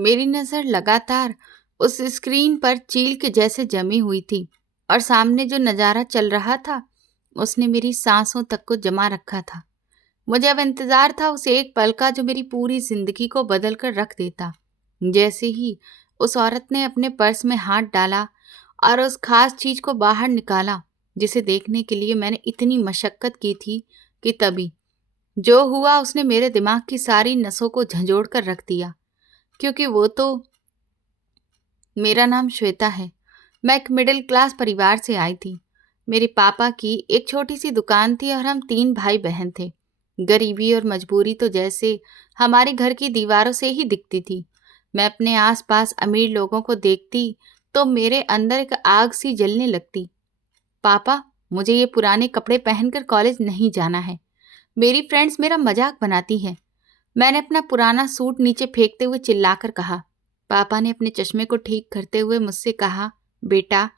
मेरी नज़र लगातार उस स्क्रीन पर चील के जैसे जमी हुई थी और सामने जो नज़ारा चल रहा था उसने मेरी सांसों तक को जमा रखा था। मुझे अब इंतज़ार था उस एक पल का जो मेरी पूरी जिंदगी को बदल कर रख देता। जैसे ही उस औरत ने अपने पर्स में हाथ डाला और उस खास चीज को बाहर निकाला जिसे देखने के लिए मैंने इतनी मशक्कत की थी, कि तभी जो हुआ उसने मेरे दिमाग की सारी नसों को झंझोड़ कर रख दिया। क्योंकि वो तो मेरा नाम श्वेता है। मैं एक मिडिल क्लास परिवार से आई थी। मेरे पापा की एक छोटी सी दुकान थी और हम 3 भाई बहन थे। गरीबी और मजबूरी तो जैसे हमारे घर की दीवारों से ही दिखती थी। मैं अपने आसपास अमीर लोगों को देखती तो मेरे अंदर एक आग सी जलने लगती। पापा, मुझे ये पुराने कपड़े पहनकर कॉलेज नहीं जाना है। मेरी फ्रेंड्स मेरा मजाक बनाती हैं। मैंने अपना पुराना सूट नीचे फेंकते हुए चिल्लाकर कहा। पापा ने अपने चश्मे को ठीक करते हुए मुझसे कहा, बेटा,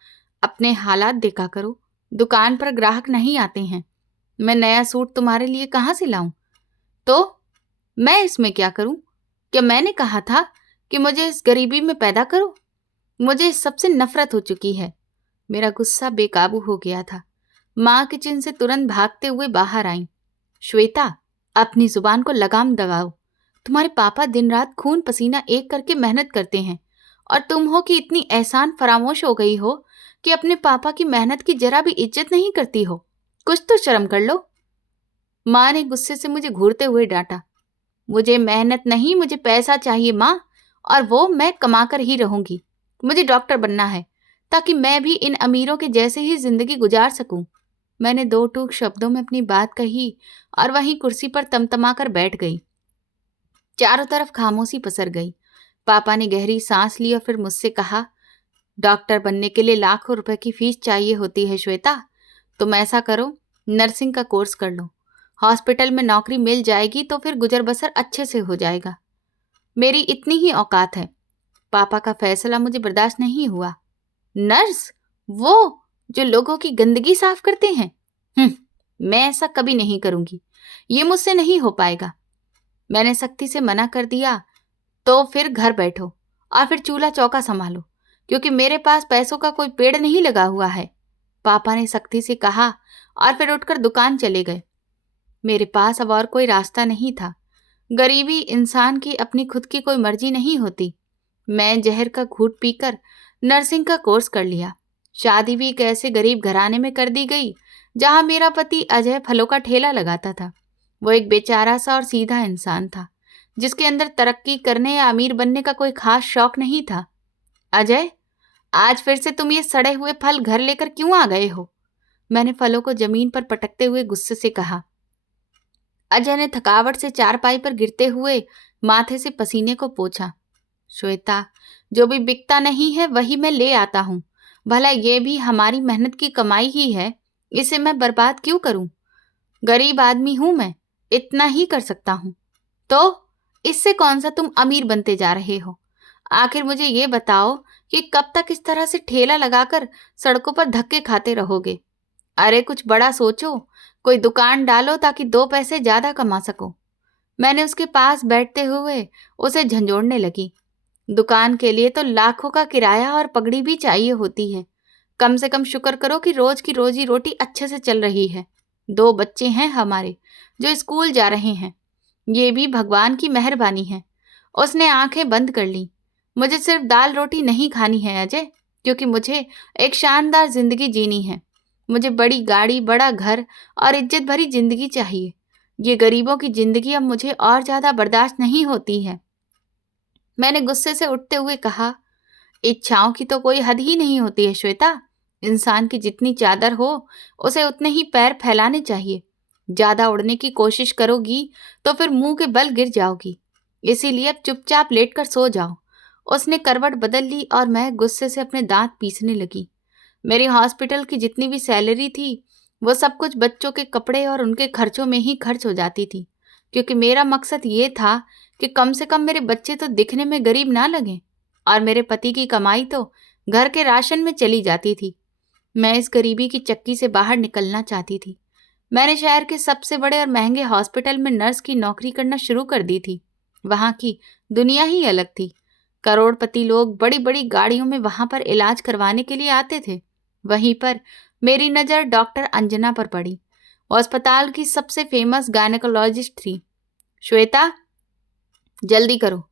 अपने हालात देखा करो। दुकान पर ग्राहक नहीं आते हैं। मैं नया सूट तुम्हारे लिए कहाँ से लाऊं? तो मैं इसमें क्या करूं? क्या मैंने कहा था कि मुझे इस गरीबी में पैदा करो? मुझे इस सबसे नफरत हो चुकी है। मेरा गुस्सा बेकाबू हो गया था। माँ किचन से तुरंत भागते हुए बाहर आई। श्वेता, अपनी जुबान को लगाम लगाओ। तुम्हारे पापा दिन रात खून पसीना एक करके मेहनत करते हैं और तुम हो कि इतनी एहसान फरामोश हो गई हो कि अपने पापा की मेहनत की जरा भी इज्जत नहीं करती हो। कुछ तो शर्म कर लो। माँ ने गुस्से से मुझे घूरते हुए डांटा। मुझे मेहनत नहीं, मुझे पैसा चाहिए माँ, और वो मैं कमाकर ही रहूंगी। मुझे डॉक्टर बनना है ताकि मैं भी इन अमीरों के जैसे ही जिंदगी गुजार सकूं। मैंने 2 टूक शब्दों में अपनी बात कही और वहीं कुर्सी पर तमतमा कर बैठ गई। चारों तरफ खामोशी पसर गई। पापा ने गहरी सांस ली और फिर मुझसे कहा, डॉक्टर बनने के लिए लाखों रुपए की फीस चाहिए होती है श्वेता। तुम ऐसा करो, नर्सिंग का कोर्स कर लो। हॉस्पिटल में नौकरी मिल जाएगी तो फिर गुजर बसर अच्छे से हो जाएगा। मेरी इतनी ही औकात है। पापा का फैसला मुझे बर्दाश्त नहीं हुआ। नर्स? वो जो लोगों की गंदगी साफ करते हैं? मैं ऐसा कभी नहीं करूंगी। ये मुझसे नहीं हो पाएगा। मैंने सख्ती से मना कर दिया। तो फिर घर बैठो और फिर चूल्हा चौका संभालो, क्योंकि मेरे पास पैसों का कोई पेड़ नहीं लगा हुआ है। पापा ने सख्ती से कहा और फिर उठकर दुकान चले गए। मेरे पास अब और कोई रास्ता नहीं था। गरीबी इंसान की अपनी खुद की कोई मर्जी नहीं होती। मैं जहर का घूंट पीकर नर्सिंग का कोर्स कर लिया। शादी भी एक ऐसे गरीब घराने में कर दी गई जहां मेरा पति अजय फलों का ठेला लगाता था। वो एक बेचारा सा और सीधा इंसान था जिसके अंदर तरक्की करने या अमीर बनने का कोई खास शौक नहीं था। अजय, आज फिर से तुम ये सड़े हुए फल घर लेकर क्यों आ गए हो? मैंने फलों को जमीन पर पटकते हुए गुस्से से कहा। अजय ने थकावट से चारपाई पर गिरते हुए माथे से पसीने को पोंछा। श्वेता, जो भी बिकता नहीं है वही मैं ले आता हूं। भला ये भी हमारी मेहनत की कमाई ही है, इसे मैं बर्बाद क्यों करूं? गरीब आदमी हूं मैं, इतना ही कर सकता हूं। तो इससे कौन सा तुम अमीर बनते जा रहे हो? आखिर मुझे ये बताओ कि कब तक इस तरह से ठेला लगाकर सड़कों पर धक्के खाते रहोगे? अरे कुछ बड़ा सोचो, कोई दुकान डालो ताकि 2 पैसे ज्यादा कमा सको। मैंने उसके पास बैठते हुए उसे झंझोड़ने लगी। दुकान के लिए तो लाखों का किराया और पगड़ी भी चाहिए होती है। कम से कम शुक्र करो कि रोज की रोजी रोटी अच्छे से चल रही है। 2 बच्चे हैं हमारे जो स्कूल जा रहे हैं। ये भी भगवान की मेहरबानी है। उसने आंखें बंद कर ली। मुझे सिर्फ दाल रोटी नहीं खानी है अजय, क्योंकि मुझे एक शानदार जिंदगी जीनी है। मुझे बड़ी गाड़ी, बड़ा घर और इज्जत भरी जिंदगी चाहिए। ये गरीबों की जिंदगी अब मुझे और ज्यादा बर्दाश्त नहीं होती है। मैंने गुस्से से उठते हुए कहा, इच्छाओं की तो कोई हद ही नहीं होती है श्वेता। इंसान की जितनी चादर हो उसे उतने ही पैर फैलाने चाहिए। ज्यादा उड़ने की कोशिश करोगी तो फिर मुंह के बल गिर जाओगी। इसीलिए अब चुपचाप लेटकर सो जाओ। उसने करवट बदल ली और मैं गुस्से से अपने दांत पीसने लगी। मेरी हॉस्पिटल की जितनी भी सैलरी थी वो सब कुछ बच्चों के कपड़े और उनके खर्चों में ही खर्च हो जाती थी, क्योंकि मेरा मकसद ये था कि कम से कम मेरे बच्चे तो दिखने में गरीब ना लगें, और मेरे पति की कमाई तो घर के राशन में चली जाती थी। मैं इस गरीबी की चक्की से बाहर निकलना चाहती थी। मैंने शहर के सबसे बड़े और महंगे हॉस्पिटल में नर्स की नौकरी करना शुरू कर दी थी। वहां की दुनिया ही अलग थी। करोड़पति लोग बड़ी बड़ी गाड़ियों में वहां पर इलाज करवाने के लिए आते थे। वहीं पर मेरी नज़र डॉक्टर अंजना पर पड़ी। वो अस्पताल की सबसे फेमस गायनेकोलॉजिस्ट थी। श्वेता, जल्दी करो,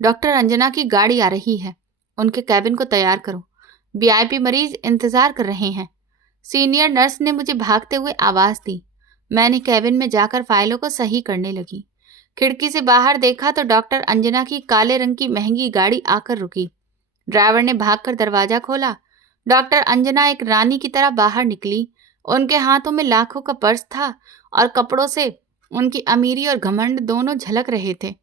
डॉक्टर अंजना की गाड़ी आ रही है, उनके कैबिन को तैयार करो, वीआईपी मरीज इंतजार कर रहे हैं। सीनियर नर्स ने मुझे भागते हुए आवाज दी। मैंने कैबिन में जाकर फाइलों को सही करने लगी। खिड़की से बाहर देखा तो डॉक्टर अंजना की काले रंग की महंगी गाड़ी आकर रुकी। ड्राइवर ने भागकर दरवाजा खोला। डॉक्टर अंजना एक रानी की तरह बाहर निकली। उनके हाथों में लाखों का पर्स था और कपड़ों से उनकी अमीरी और घमंड दोनों झलक रहे थे।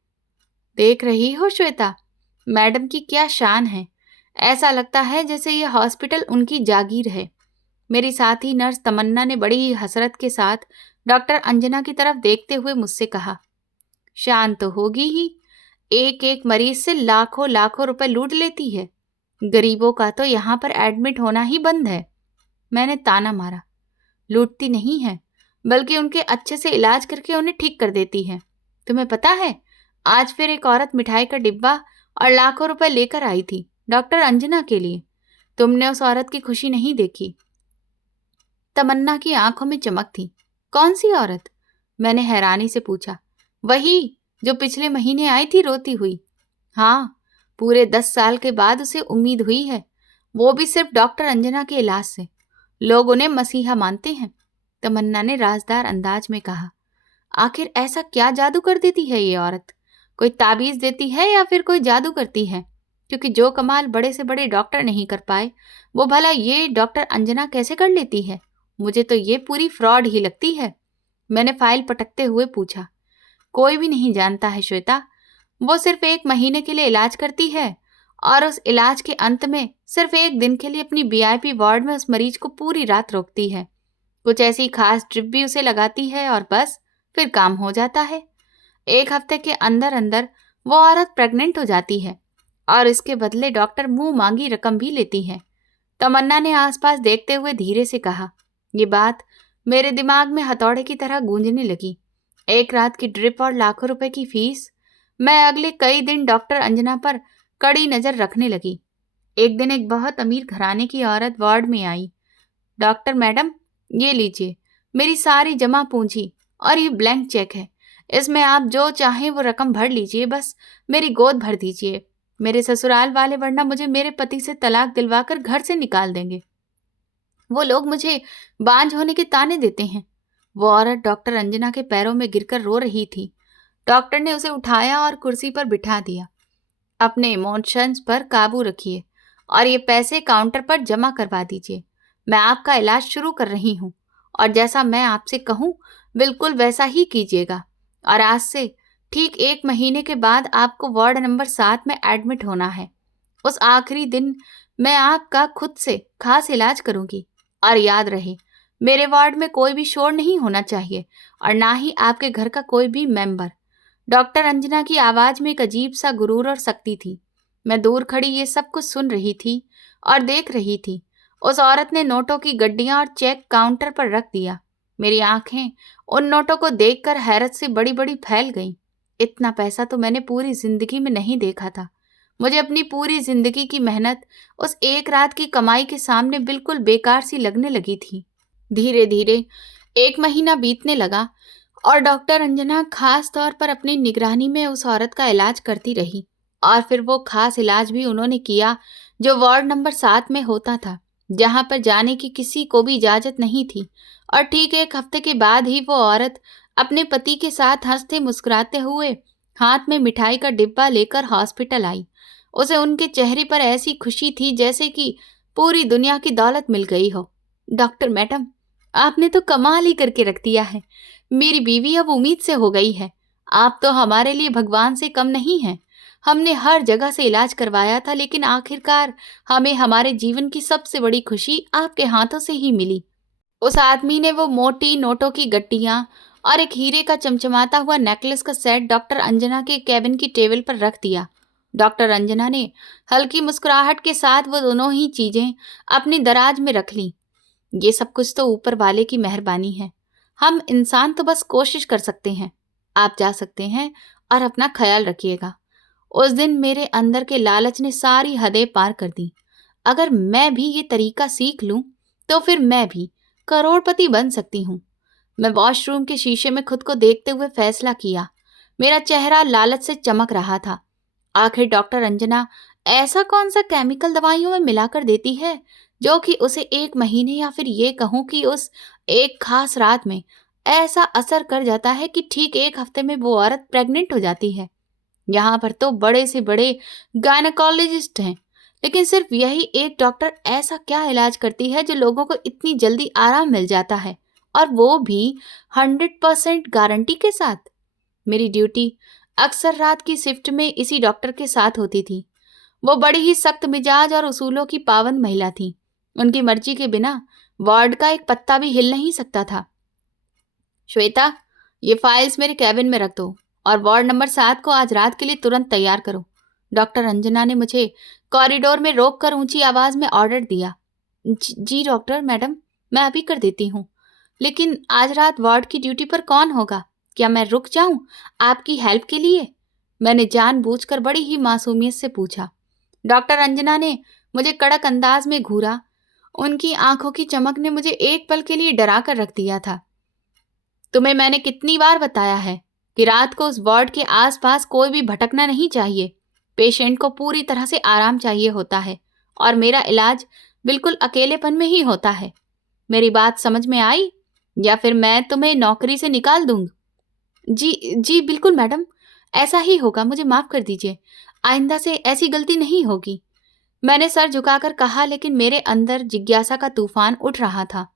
देख रही हो श्वेता, मैडम की क्या शान है। ऐसा लगता है जैसे ये हॉस्पिटल उनकी जागीर है। मेरी साथी नर्स तमन्ना ने बड़ी ही हसरत के साथ डॉक्टर अंजना की तरफ देखते हुए मुझसे कहा, शान तो होगी ही, एक एक मरीज से लाखों लाखों रुपए लूट लेती है। गरीबों का तो यहाँ पर एडमिट होना ही बंद है। मैंने ताना मारा। लूटती नहीं है, बल्कि उनके अच्छे से इलाज करके उन्हें ठीक कर देती है। तुम्हें पता है, आज फिर एक औरत मिठाई का डिब्बा और लाखों रुपए लेकर आई थी डॉक्टर अंजना के लिए। तुमने उस औरत की खुशी नहीं देखी। तमन्ना की आंखों में चमक थी। कौन सी औरत? मैंने हैरानी से पूछा। वही जो पिछले महीने आई थी रोती हुई। हाँ, पूरे 10 साल के बाद उसे उम्मीद हुई है, वो भी सिर्फ डॉक्टर अंजना के इलाज से। लोग उन्हें मसीहा मानते हैं, तमन्ना ने राजदार अंदाज में कहा। आखिर ऐसा क्या जादू कर देती है ये औरत? कोई ताबीज देती है या फिर कोई जादू करती है? क्योंकि जो कमाल बड़े से बड़े डॉक्टर नहीं कर पाए, वो भला ये डॉक्टर अंजना कैसे कर लेती है? मुझे तो ये पूरी फ्रॉड ही लगती है। मैंने फाइल पटकते हुए पूछा। कोई भी नहीं जानता है श्वेता, वो सिर्फ 1 महीने के लिए इलाज करती है और उस इलाज के अंत में सिर्फ 1 दिन के लिए अपनी वीआईपी वार्ड में उस मरीज को पूरी रात रोकती है। कुछ ऐसी खास ड्रिप भी उसे लगाती है और बस फिर काम हो जाता है। 1 हफ्ते के अंदर अंदर वो औरत प्रेग्नेंट हो जाती है और इसके बदले डॉक्टर मुंह मांगी रकम भी लेती है। तमन्ना ने आसपास देखते हुए धीरे से कहा। ये बात मेरे दिमाग में हथौड़े की तरह गूंजने लगी। 1 रात की ड्रिप और लाखों रुपए की फीस। मैं अगले कई दिन डॉक्टर अंजना पर कड़ी नजर रखने लगी। एक दिन एक बहुत अमीर घराने की औरत वार्ड में आई। डॉक्टर मैडम, ये लीजिए मेरी सारी जमा पूंजी और ये ब्लैंक चेक है। इसमें आप जो चाहें वो रकम भर लीजिए, बस मेरी गोद भर दीजिए। मेरे ससुराल वाले वरना मुझे मेरे पति से तलाक दिलवाकर घर से निकाल देंगे। वो लोग मुझे बांझ होने के ताने देते हैं। वो औरत डॉक्टर अंजना के पैरों में गिरकर रो रही थी। डॉक्टर ने उसे उठाया और कुर्सी पर बिठा दिया। अपने इमोशंस पर काबू रखिए और ये पैसे काउंटर पर जमा करवा दीजिए। मैं आपका इलाज शुरू कर रही हूँ और जैसा मैं आपसे कहूँ बिल्कुल वैसा ही कीजिएगा। और आज से ठीक 1 महीने के बाद आपको वार्ड नंबर 7 में एडमिट होना है। उस आखिरी दिन मैं आपका खुद से खास इलाज करूंगी। और याद रहे, मेरे वार्ड में कोई भी शोर नहीं होना चाहिए और ना ही आपके घर का कोई भी मेंबर। डॉक्टर अंजना की आवाज में एक अजीब सा गुरूर और शक्ति थी। मैं दूर खड़ी ये सब कुछ सुन रही थी और देख रही थी। उस औरत ने नोटों की गड्डियां और चेक काउंटर पर रख दिया। मेरी आंखें उन नोटों को देखकर हैरत से बड़ी बड़ी फैल गईं। इतना पैसा तो मैंने पूरी जिंदगी में नहीं देखा था। मुझे अपनी पूरी जिंदगी की मेहनत उस 1 रात की कमाई के सामने बिल्कुल बेकार सी लगने लगी थी। धीरे धीरे 1 महीना बीतने लगा और डॉक्टर अंजना खास तौर पर अपनी निगरानी में उस औरत का इलाज करती रही। और फिर वो खास इलाज भी उन्होंने किया जो वार्ड नंबर 7 में होता था, जहां पर जाने की किसी को भी इजाजत नहीं थी। और ठीक 1 हफ्ते के बाद ही वो औरत अपने पति के साथ हंसते मुस्कुराते हुए हाथ में मिठाई का डिब्बा लेकर हॉस्पिटल आई। उसे उनके चेहरे पर ऐसी खुशी थी जैसे कि पूरी दुनिया की दौलत मिल गई हो। डॉक्टर मैडम, आपने तो कमाल ही करके रख दिया है। मेरी बीवी अब उम्मीद से हो गई है। आप तो हमारे लिए भगवान से कम नहीं हैं। हमने हर जगह से इलाज करवाया था, लेकिन आखिरकार हमें हमारे जीवन की सबसे बड़ी खुशी आपके हाथों से ही मिली। उस आदमी ने वो मोटी नोटों की गट्टियां और एक हीरे का चमचमाता हुआ नेकलेस का सेट डॉक्टर अंजना के कैबिन की टेबल पर रख दिया। डॉक्टर अंजना ने हल्की मुस्कुराहट के साथ वो दोनों ही चीजें अपनी दराज में रख ली। ये सब कुछ तो ऊपर वाले की मेहरबानी है। हम इंसान तो बस कोशिश कर सकते हैं। आप जा सकते हैं और अपना ख्याल रखिएगा। उस दिन मेरे अंदर के लालच ने सारी हदें पार कर दी। अगर मैं भी ये तरीका सीख लूं तो फिर मैं भी करोड़पति बन सकती हूँ। मैं वॉशरूम के शीशे में खुद को देखते हुए फैसला किया। मेरा चेहरा लालच से चमक रहा था। आखिर डॉक्टर अंजना ऐसा कौन सा केमिकल दवाइयों में मिलाकर देती है जो कि उसे 1 महीने या फिर ये कहूं कि उस एक खास रात में ऐसा असर कर जाता है कि ठीक 1 हफ्ते में वो औरत प्रेग्नेंट हो जाती है। यहाँ पर तो बड़े से बड़े गायनेकोलॉजिस्ट हैं, लेकिन सिर्फ यही एक डॉक्टर ऐसा क्या इलाज करती है जो लोगों को इतनी जल्दी आराम मिल जाता है, और वो भी 100% गारंटी के साथ। मेरी ड्यूटी अक्सर रात की शिफ्ट में इसी डॉक्टर के साथ होती थी। वो बड़ी ही सख्त मिजाज और उसूलों की पाबंद महिला थी। उनकी मर्जी के बिना वार्ड का एक पत्ता भी हिल नहीं सकता था। श्वेता, ये फाइल्स मेरे कैबिन में रख दो और वार्ड नंबर 7 को आज रात के लिए तुरंत तैयार करो। डॉक्टर अंजना ने मुझे कॉरिडोर में रोककर ऊंची आवाज में ऑर्डर दिया। जी डॉक्टर मैडम, मैं अभी कर देती हूँ। लेकिन आज रात वार्ड की ड्यूटी पर कौन होगा? क्या मैं रुक जाऊं आपकी हेल्प के लिए? मैंने जानबूझकर बड़ी ही मासूमियत से पूछा। डॉक्टर अंजना ने मुझे कड़क अंदाज में घूरा। उनकी आंखों की चमक ने मुझे एक पल के लिए डरा कर रख दिया था। तुम्हें मैंने कितनी बार बताया है कि रात को उस वार्ड के आसपास कोई भी भटकना नहीं चाहिए। पेशेंट को पूरी तरह से आराम चाहिए होता है और मेरा इलाज बिल्कुल अकेलेपन में ही होता है। मेरी बात समझ में आई या फिर मैं तुम्हें नौकरी से निकाल दूंगी? जी जी बिल्कुल मैडम, ऐसा ही होगा। मुझे माफ कर दीजिए, आइंदा से ऐसी गलती नहीं होगी। मैंने सर झुकाकर कहा, लेकिन मेरे अंदर जिज्ञासा का तूफान उठ रहा था।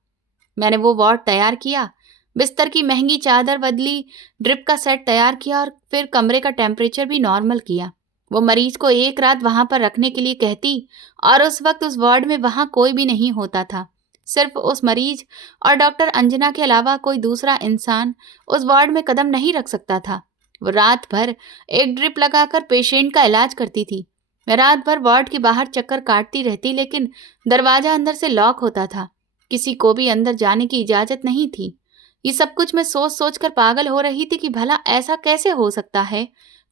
मैंने वो वार्ड तैयार किया, बिस्तर की महंगी चादर बदली, ड्रिप का सेट तैयार किया और फिर कमरे का टेम्परेचर भी नॉर्मल किया। वो मरीज को एक रात वहां पर रखने के लिए कहती और उस वक्त उस वार्ड में वहां कोई भी नहीं होता था। सिर्फ उस मरीज और डॉक्टर अंजना के अलावा कोई दूसरा इंसान उस वार्ड में कदम नहीं रख सकता था। वो रात भर एक ड्रिप लगाकर पेशेंट का इलाज करती थी। मैं रात भर वार्ड के बाहर चक्कर काटती रहती, लेकिन दरवाजा अंदर से लॉक होता था। किसी को भी अंदर जाने की इजाजत नहीं थी। ये सब कुछ मैं सोच सोच कर पागल हो रही थी कि भला ऐसा कैसे हो सकता है।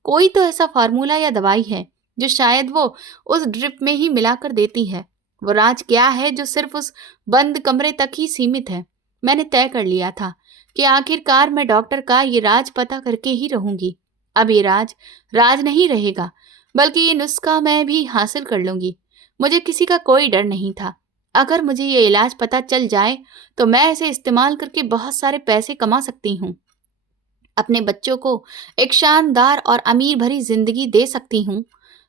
कोई तो ऐसा फार्मूला या दवाई है जो शायद वो उस ड्रिप में ही मिलाकर देती है। वो राज क्या है जो सिर्फ उस बंद कमरे तक ही सीमित है? मैंने तय कर लिया था कि आखिरकार मैं डॉक्टर का ये राज पता करके ही रहूंगी। अब ये राज राज नहीं रहेगा, बल्कि ये नुस्खा मैं भी हासिल कर लूंगी। मुझे किसी का कोई डर नहीं था। अगर मुझे ये इलाज पता चल जाए तो मैं इसे इस्तेमाल करके बहुत सारे पैसे कमा सकती हूँ। अपने बच्चों को एक शानदार और अमीर भरी जिंदगी दे सकती हूँ।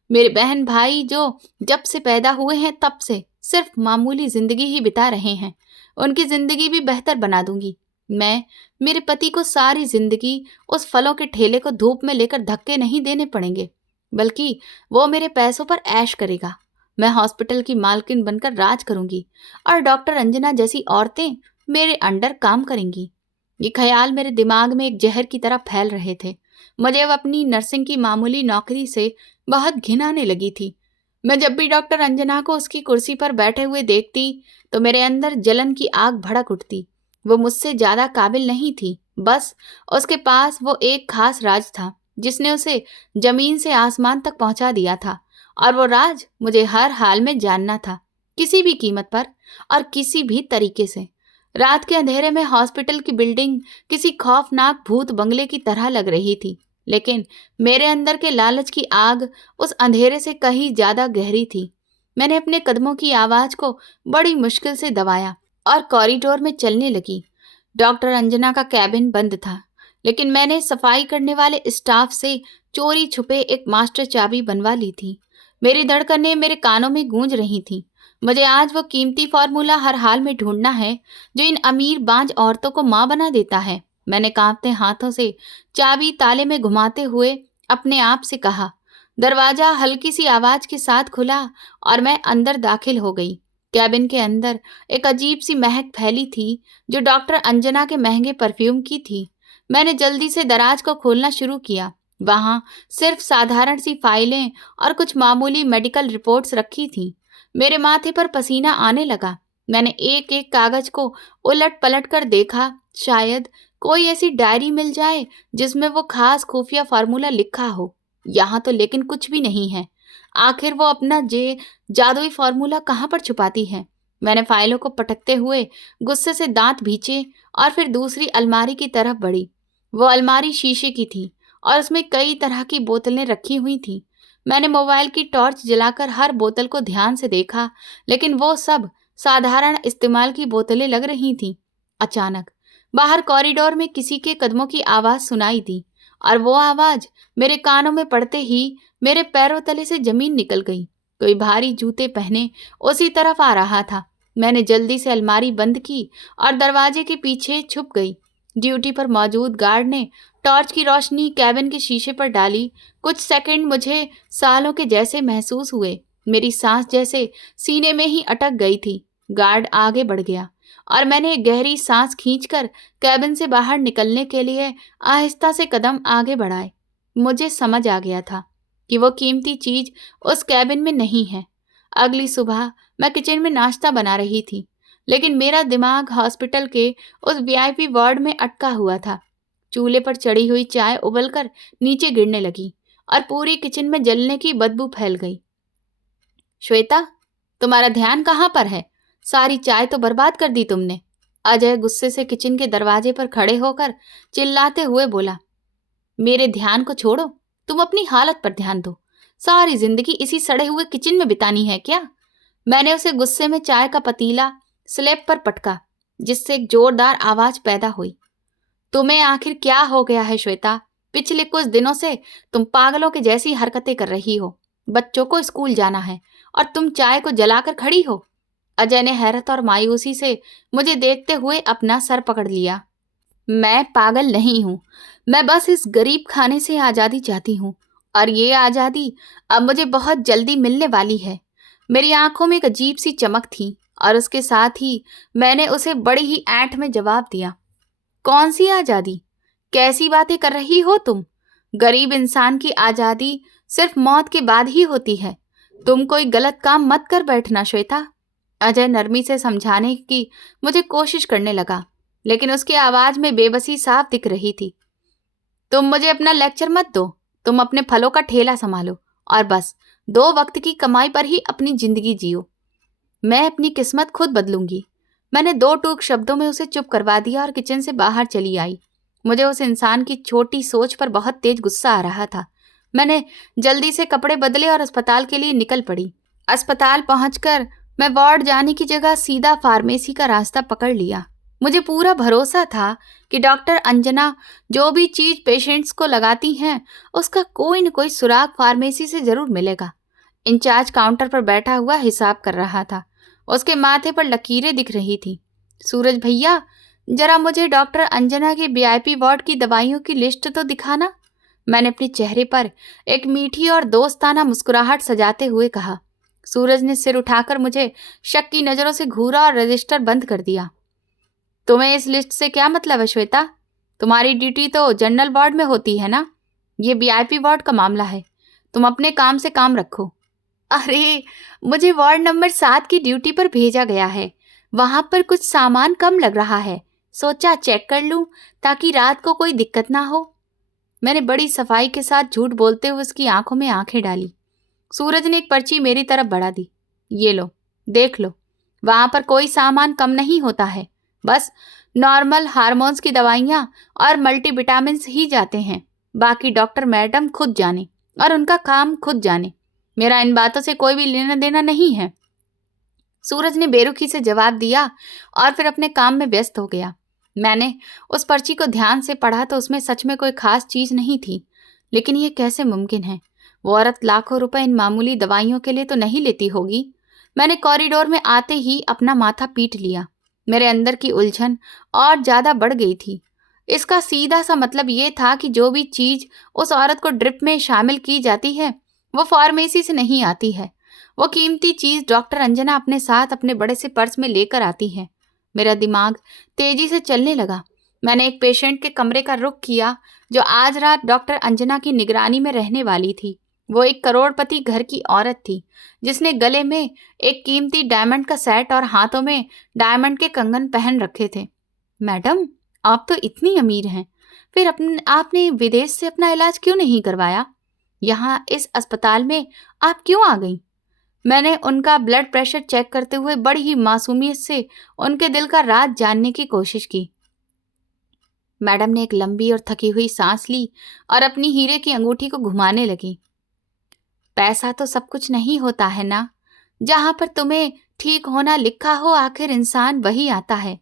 मेरे बहन भाई जो जब से पैदा हुए हैं तब से सिर्फ मामूली जिंदगी ही बिता रहे हैं, उनकी जिंदगी भी बेहतर बना दूंगी। मैं मेरे पति को सारी जिंदगी उस फलों के ठेले को धूप में लेकर धक्के नहीं देने पड़ेंगे, बल्कि वो मेरे पैसों पर ऐश करेगा। मैं हॉस्पिटल की मालकिन बनकर राज करूंगी और डॉक्टर अंजना जैसी औरतें मेरे अंडर काम करेंगी। ये ख्याल मेरे दिमाग में एक जहर की तरह फैल रहे थे। मुझे अब अपनी नर्सिंग की मामूली नौकरी से बहुत घिन आने लगी थी। मैं जब भी डॉक्टर अंजना को उसकी कुर्सी पर बैठे हुए देखती तो मेरे अंदर जलन की आग भड़क उठती। वो मुझसे ज्यादा काबिल नहीं थी, बस उसके पास वो एक खास राज था जिसने उसे जमीन से आसमान तक पहुंचा दिया था, और वो राज मुझे हर हाल में जानना था, किसी भी कीमत पर और किसी भी तरीके से। रात के अंधेरे में हॉस्पिटल की बिल्डिंग किसी खौफनाक भूत बंगले की तरह लग रही थी, लेकिन मेरे अंदर के लालच की आग उस अंधेरे से कहीं ज्यादा गहरी थी। मैंने अपने कदमों की आवाज को बड़ी मुश्किल से दबाया और कॉरिडोर में चलने लगी। डॉक्टर अंजना का कैबिन बंद था, लेकिन मैंने सफाई करने वाले स्टाफ से चोरी छुपे एक मास्टर चाबी बनवा ली थी। मेरी धड़कनें मेरे कानों में गूंज रही थीं। मुझे आज वो कीमती फॉर्मूला हर हाल में ढूंढना है जो इन अमीर बांझ औरतों को मां बना देता है। मैंने कांपते हाथों से चाबी ताले में घुमाते हुए अपने आप से कहा। दरवाजा हल्की सी आवाज के साथ खुला और मैं अंदर दाखिल हो गई। कैबिन के अंदर एक अजीब सी महक फैली थी जो डॉक्टर अंजना के महंगे परफ्यूम की थी। मैंने जल्दी से दराज को खोलना शुरू किया। वहां सिर्फ साधारण सी फाइलें और कुछ मामूली मेडिकल रिपोर्ट्स रखी थीं। मेरे माथे पर पसीना आने लगा। मैंने एक एक कागज को उलट पलट कर देखा। शायद कोई ऐसी डायरी मिल जाए जिसमें वो खास खुफिया फार्मूला लिखा हो। यहाँ तो लेकिन कुछ भी नहीं है। आखिर वो अपना जादुई फॉर्मूला कहाँ पर छुपाती है? मैंने फाइलों को पटकते हुए गुस्से से दांत भींचे और फिर दूसरी अलमारी की तरफ बढ़ी। वो अलमारी शीशे की थी और उसमें कई तरह की बोतलें रखी हुई थी। मैंने मोबाइल की टॉर्च जलाकर हर बोतल को ध्यान से देखा, लेकिन वो सब साधारण इस्तेमाल की बोतलें लग रही थीं। अचानक बाहर कॉरिडोर में किसी के कदमों की आवाज सुनाई दी और वो आवाज मेरे कानों में पड़ते ही मेरे पैरों तले से जमीन निकल गई। कोई भारी जूते पहने उसी तरफ आ रहा था। मैंने जल्दी से अलमारी बंद की और दरवाजे के पीछे छुप गई। ड्यूटी पर मौजूद गार्ड ने टॉर्च की रोशनी कैबिन के शीशे पर डाली। कुछ सेकंड मुझे सालों के जैसे महसूस हुए। मेरी सांस जैसे सीने में ही अटक गई थी। गार्ड आगे बढ़ गया और मैंने एक गहरी सांस खींचकर कैबिन से बाहर निकलने के लिए आहिस्ता से कदम आगे बढ़ाए। मुझे समझ आ गया था कि वो कीमती चीज उस कैबिन में नहीं है। अगली सुबह मैं किचन में नाश्ता बना रही थी, लेकिन मेरा दिमाग हॉस्पिटल के उस वीआईपी वार्ड में अटका हुआ था। चूल्हे पर चढ़ी हुई चाय उबलकर नीचे गिरने लगी और पूरी किचन में जलने की बदबू फैल गई। श्वेता, तुम्हारा ध्यान कहाँ पर है? सारी चाय तो बर्बाद कर दी तुमने। अजय गुस्से से किचन के दरवाजे पर खड़े होकर चिल्लाते हुए बोला। मेरे ध्यान को छोड़ो, तुम अपनी हालत पर ध्यान दो। सारी जिंदगी इसी सड़े हुए किचन में बितानी है क्या? मैंने उसे गुस्से में चाय का पतीला स्लैब पर पटका, जिससे एक जोरदार आवाज पैदा हुई। तुम्हें आखिर क्या हो गया है श्वेता? पिछले कुछ दिनों से तुम पागलों के जैसी हरकतें कर रही हो। बच्चों को स्कूल जाना है और तुम चाय को जलाकर खड़ी हो। अजय ने हैरत और मायूसी से मुझे देखते हुए अपना सर पकड़ लिया। मैं पागल नहीं हूं, मैं बस इस गरीब खाने से आज़ादी चाहती हूँ, और ये आज़ादी अब मुझे बहुत जल्दी मिलने वाली है। मेरी आंखों में एक अजीब सी चमक थी और उसके साथ ही मैंने उसे बड़ी ही ऐंठ में जवाब दिया। कौन सी आज़ादी? कैसी बातें कर रही हो तुम? गरीब इंसान की आज़ादी सिर्फ मौत के बाद ही होती है। तुम कोई गलत काम मत कर बैठना श्वेता। अजय नरमी से समझाने की मुझे कोशिश करने लगा, लेकिन उसकी आवाज में बेबसी साफ दिख रही थी। तुम मुझे अपना लेक्चर मत दो, तुम अपने फलों का ठेला संभालो और बस 2 वक्त की कमाई पर ही अपनी जिंदगी जियो। मैं अपनी किस्मत खुद बदलूंगी। मैंने 2 टूक शब्दों में उसे चुप करवा दिया और किचन से बाहर चली आई। मुझे उस इंसान की छोटी सोच पर बहुत तेज गुस्सा आ रहा था। मैंने जल्दी से कपड़े बदले और अस्पताल के लिए निकल पड़ी। अस्पताल पहुंचकर मैं वार्ड जाने की जगह सीधा फार्मेसी का रास्ता पकड़ लिया। मुझे पूरा भरोसा था कि डॉक्टर अंजना जो भी चीज पेशेंट्स को लगाती हैं, उसका कोई न कोई सुराग फार्मेसी से जरूर मिलेगा। इंचार्ज काउंटर पर बैठा हुआ हिसाब कर रहा था। उसके माथे पर लकीरें दिख रही थी। सूरज भैया, जरा मुझे डॉक्टर अंजना के वीआईपी वार्ड की दवाइयों की लिस्ट तो दिखाना। मैंने अपने चेहरे पर एक मीठी और दोस्ताना मुस्कुराहट सजाते हुए कहा। सूरज ने सिर उठाकर मुझे शक की नजरों से घूरा और रजिस्टर बंद कर दिया। तुम्हें इस लिस्ट से क्या मतलब है श्वेता? तुम्हारी ड्यूटी तो जनरल वार्ड में होती है ना? ये वीआईपी वार्ड का मामला है, तुम अपने काम से काम रखो। अरे, मुझे वार्ड नंबर 7 की ड्यूटी पर भेजा गया है। वहां पर कुछ सामान कम लग रहा है, सोचा चेक कर लूं ताकि रात को कोई दिक्कत ना हो। मैंने बड़ी सफाई के साथ झूठ बोलते हुए उसकी आंखों में आंखें डाली। सूरज ने एक पर्ची मेरी तरफ बढ़ा दी। ये लो, देख लो, वहां पर कोई सामान कम नहीं होता है, बस नॉर्मल हार्मोन्स की दवाइयाँ और मल्टीविटामिन्स ही जाते हैं। बाकी डॉक्टर मैडम खुद जाने और उनका काम खुद जाने। मेरा इन बातों से कोई भी लेना देना नहीं है। सूरज ने बेरुखी से जवाब दिया और फिर अपने काम में व्यस्त हो गया। मैंने उस पर्ची को ध्यान से पढ़ा तो उसमें सच में कोई खास चीज नहीं थी, लेकिन ये कैसे मुमकिन है? वो औरत लाखों रुपए इन मामूली दवाइयों के लिए तो नहीं लेती होगी। मैंने कॉरिडोर में आते ही अपना माथा पीट लिया। मेरे अंदर की उलझन और ज्यादा बढ़ गई थी। इसका सीधा सा मतलब ये था कि जो भी चीज उस औरत को ड्रिप में शामिल की जाती है, वो फार्मेसी से नहीं आती है। वो कीमती चीज डॉक्टर अंजना अपने साथ अपने बड़े से पर्स में लेकर आती है। मेरा दिमाग तेजी से चलने लगा। मैंने एक पेशेंट के कमरे का रुख किया जो आज रात डॉक्टर अंजना की निगरानी में रहने वाली थी। वो एक करोड़पति घर की औरत थी जिसने गले में एक कीमती डायमंड का सेट और हाथों में डायमंड के कंगन पहन रखे थे। मैडम, आप तो इतनी अमीर हैं, फिर आपने विदेश से अपना इलाज क्यों नहीं करवाया? यहाँ इस अस्पताल में आप क्यों आ गई? मैंने उनका ब्लड प्रेशर चेक करते हुए बड़ी ही मासूमियत से उनके दिल का राज जानने की कोशिश की। मैडम ने एक लंबी और थकी हुई सांस ली और अपनी हीरे की अंगूठी को घुमाने लगी। पैसा तो सब कुछ नहीं होता है ना। जहां पर तुम्हें ठीक होना लिखा हो, आखिर इंसान वही आता है।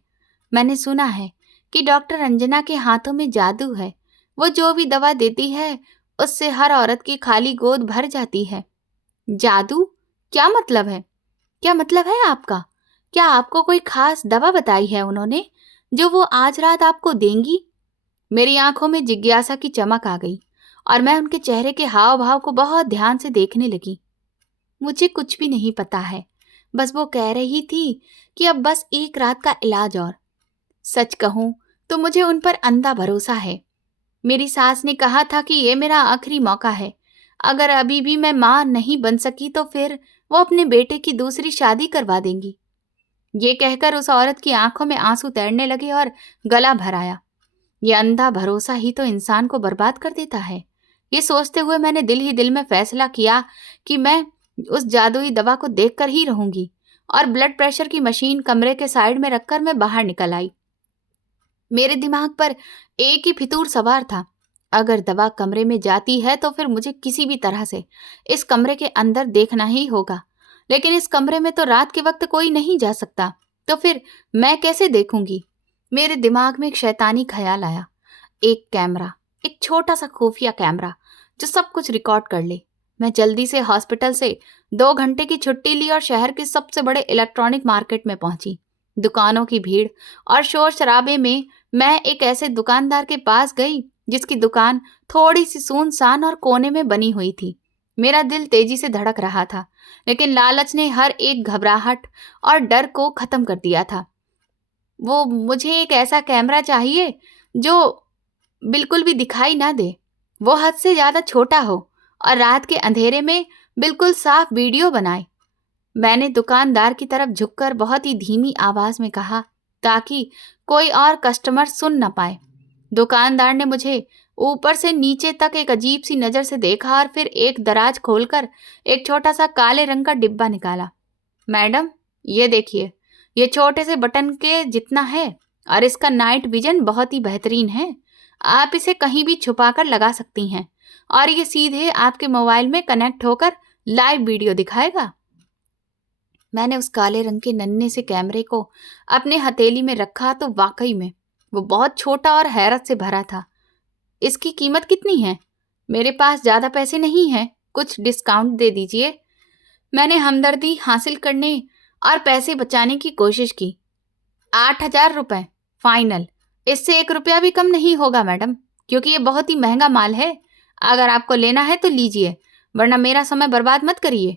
मैंने सुना है कि डॉक्टर अंजना के हाथों में जादू है। वो जो भी दवा देती है उससे हर औरत की खाली गोद भर जाती है। जादू? क्या मतलब है? क्या मतलब है आपका? क्या आपको कोई खास दवा बताई है उन्होंने जो वो आज रात आपको देंगी? मेरी आंखों में जिज्ञासा की चमक आ गई और मैं उनके चेहरे के हाव भाव को बहुत ध्यान से देखने लगी। मुझे कुछ भी नहीं पता है, बस वो कह रही थी कि अब बस एक रात का इलाज और। सच कहूं तो मुझे उन पर अंधा भरोसा है। मेरी सास ने कहा था कि ये मेरा आखिरी मौका है। अगर अभी भी मैं मां नहीं बन सकी तो फिर वो अपने बेटे की दूसरी शादी करवा देंगी। ये कहकर उस औरत की आंखों में आंसू तैरने लगे और गला भर आया। ये अंधा भरोसा ही तो इंसान को बर्बाद कर देता है। ये सोचते हुए मैंने दिल ही दिल में फैसला किया कि मैं उस जादुई दवा को देखकर ही रहूंगी और ब्लड प्रेशर की मशीन कमरे के साइड में रखकर मैं बाहर निकल आई। मेरे दिमाग पर एक ही फितूर सवार था। अगर दवा कमरे में जाती है तो फिर मुझे किसी भी तरह से इस कमरे के अंदर देखना ही होगा। लेकिन इस कमरे में तो रात के वक्त कोई नहीं जा सकता, तो फिर मैं कैसे देखूंगी? मेरे दिमाग में एक शैतानी ख्याल आया। एक कैमरा, एक छोटा सा खुफिया कैमरा जो सब कुछ रिकॉर्ड कर ले। मैं जल्दी से हॉस्पिटल से 2 घंटे की छुट्टी ली और शहर के सबसे बड़े इलेक्ट्रॉनिक मार्केट में पहुंची। दुकानों की भीड़ और शोर शराबे में मैं एक ऐसे दुकानदार के पास गई जिसकी दुकान थोड़ी सी सुनसान और कोने में बनी हुई थी। मेरा दिल तेजी से धड़क रहा था, लेकिन लालच ने हर एक घबराहट और डर को खत्म कर दिया था। वो मुझे एक ऐसा कैमरा चाहिए जो बिल्कुल भी दिखाई ना दे, वो हद से ज्यादा छोटा हो और रात के अंधेरे में बिल्कुल साफ वीडियो बनाए। मैंने दुकानदार की तरफ झुककर बहुत ही धीमी आवाज में कहा ताकि कोई और कस्टमर सुन न पाए। दुकानदार ने मुझे ऊपर से नीचे तक एक अजीब सी नजर से देखा और फिर एक दराज खोलकर एक छोटा सा काले रंग का डिब्बा निकाला। मैडम, ये देखिए, ये छोटे से बटन के जितना है और इसका नाइट विजन बहुत ही बेहतरीन है। आप इसे कहीं भी छुपाकर लगा सकती हैं और ये सीधे आपके मोबाइल में कनेक्ट होकर लाइव वीडियो दिखाएगा। मैंने उस काले रंग के नन्हे से कैमरे को अपने हथेली में रखा तो वाकई में वो बहुत छोटा और हैरत से भरा था। इसकी कीमत कितनी है? मेरे पास ज्यादा पैसे नहीं हैं, कुछ डिस्काउंट दे दीजिए। मैंने हमदर्दी हासिल करने और पैसे बचाने की कोशिश की। 8,000 रुपए फाइनल। इससे 1 रुपया भी कम नहीं होगा मैडम, क्योंकि ये बहुत ही महंगा माल है। अगर आपको लेना है तो लीजिए, वरना मेरा समय बर्बाद मत करिए।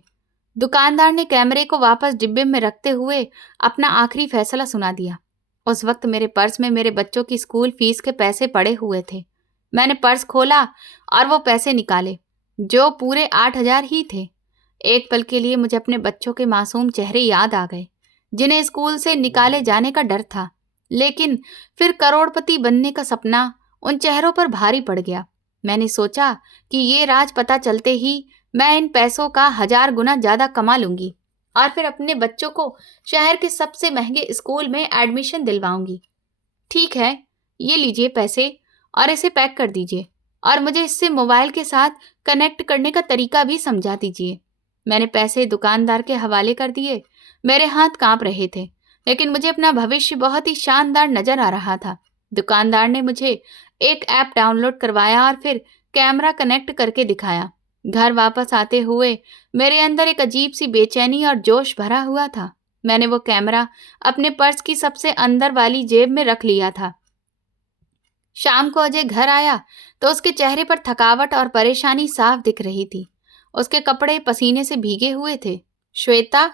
दुकानदार ने कैमरे को वापस डिब्बे में रखते हुए अपना आखिरी फैसला सुना दिया। उस वक्त मेरे पर्स में मेरे बच्चों की स्कूल फीस के पैसे पड़े हुए थे। मैंने पर्स खोला और वो पैसे निकाले जो पूरे 8,000 ही थे। एक पल के लिए मुझे अपने बच्चों के मासूम चेहरे याद आ गए जिन्हें स्कूल से निकाले जाने का डर था। लेकिन फिर करोड़पति बनने का सपना उन चेहरों पर भारी पड़ गया। मैंने सोचा कि ये राज पता चलते ही मैं इन पैसों का 1000 गुना ज्यादा कमा लूंगी और फिर अपने बच्चों को शहर के सबसे महंगे स्कूल में एडमिशन दिलवाऊंगी। ठीक है, ये लीजिए पैसे और इसे पैक कर दीजिए और मुझे इससे मोबाइल के साथ कनेक्ट करने का तरीका भी समझा दीजिए। मैंने पैसे दुकानदार के हवाले कर दिए। मेरे हाथ कांप रहे थे, लेकिन मुझे अपना भविष्य बहुत ही शानदार नजर आ रहा था। दुकानदार ने मुझे एक ऐप डाउनलोड करवाया और फिर कैमरा कनेक्ट करके दिखाया। घर वापस आते हुए मेरे अंदर एक अजीब सी बेचैनी और जोश भरा हुआ था। मैंने वो कैमरा अपने पर्स की सबसे अंदर वाली जेब में रख लिया था। शाम को अजय घर आया तो उसके चेहरे पर थकावट और परेशानी साफ दिख रही थी। उसके कपड़े पसीने से भीगे हुए थे। श्वेता,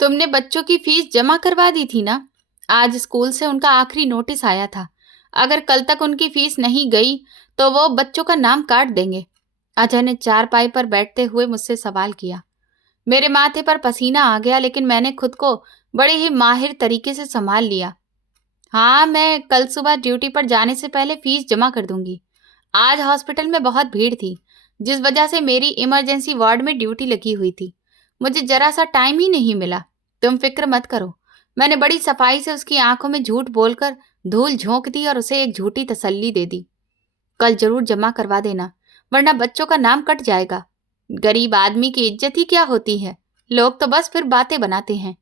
तुमने बच्चों की फीस जमा करवा दी थी ना? आज स्कूल से उनका आखिरी नोटिस आया था। अगर कल तक उनकी फीस नहीं गई तो वो बच्चों का नाम काट देंगे। अजय ने चारपाई पर बैठते हुए मुझसे सवाल किया। मेरे माथे पर पसीना आ गया, लेकिन मैंने खुद को बड़े ही माहिर तरीके से संभाल लिया। हाँ, मैं कल सुबह ड्यूटी पर जाने से पहले फीस जमा कर दूंगी। आज हॉस्पिटल में बहुत भीड़ थी, जिस वजह से मेरी इमरजेंसी वार्ड में ड्यूटी लगी हुई थी। मुझे जरा सा टाइम ही नहीं मिला। तुम फिक्र मत करो। मैंने बड़ी सफाई से उसकी आंखों में झूठ बोलकर धूल झोंक दी और उसे एक झूठी तसल्ली दे दी। कल जरूर जमा करवा देना, वरना बच्चों का नाम कट जाएगा। गरीब आदमी की इज्जत ही क्या होती है, लोग तो बस फिर बातें बनाते हैं।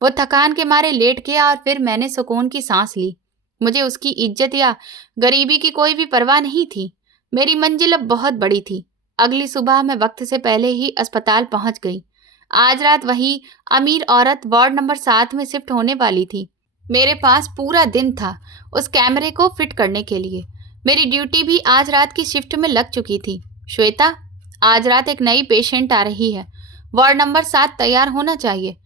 वो थकान के मारे लेट गया और फिर मैंने सुकून की सांस ली। मुझे उसकी इज्जत या गरीबी की कोई भी परवाह नहीं थी। मेरी मंजिल अब बहुत बड़ी थी। अगली सुबह मैं वक्त से पहले ही अस्पताल पहुंच गई। आज रात वही अमीर औरत वार्ड नंबर 7 में शिफ्ट होने वाली थी। मेरे पास पूरा दिन था उस कैमरे को फिट करने के लिए। मेरी ड्यूटी भी आज रात की शिफ्ट में लग चुकी थी। श्वेता, आज रात एक नई पेशेंट आ रही है। वार्ड नंबर 7 तैयार होना चाहिए।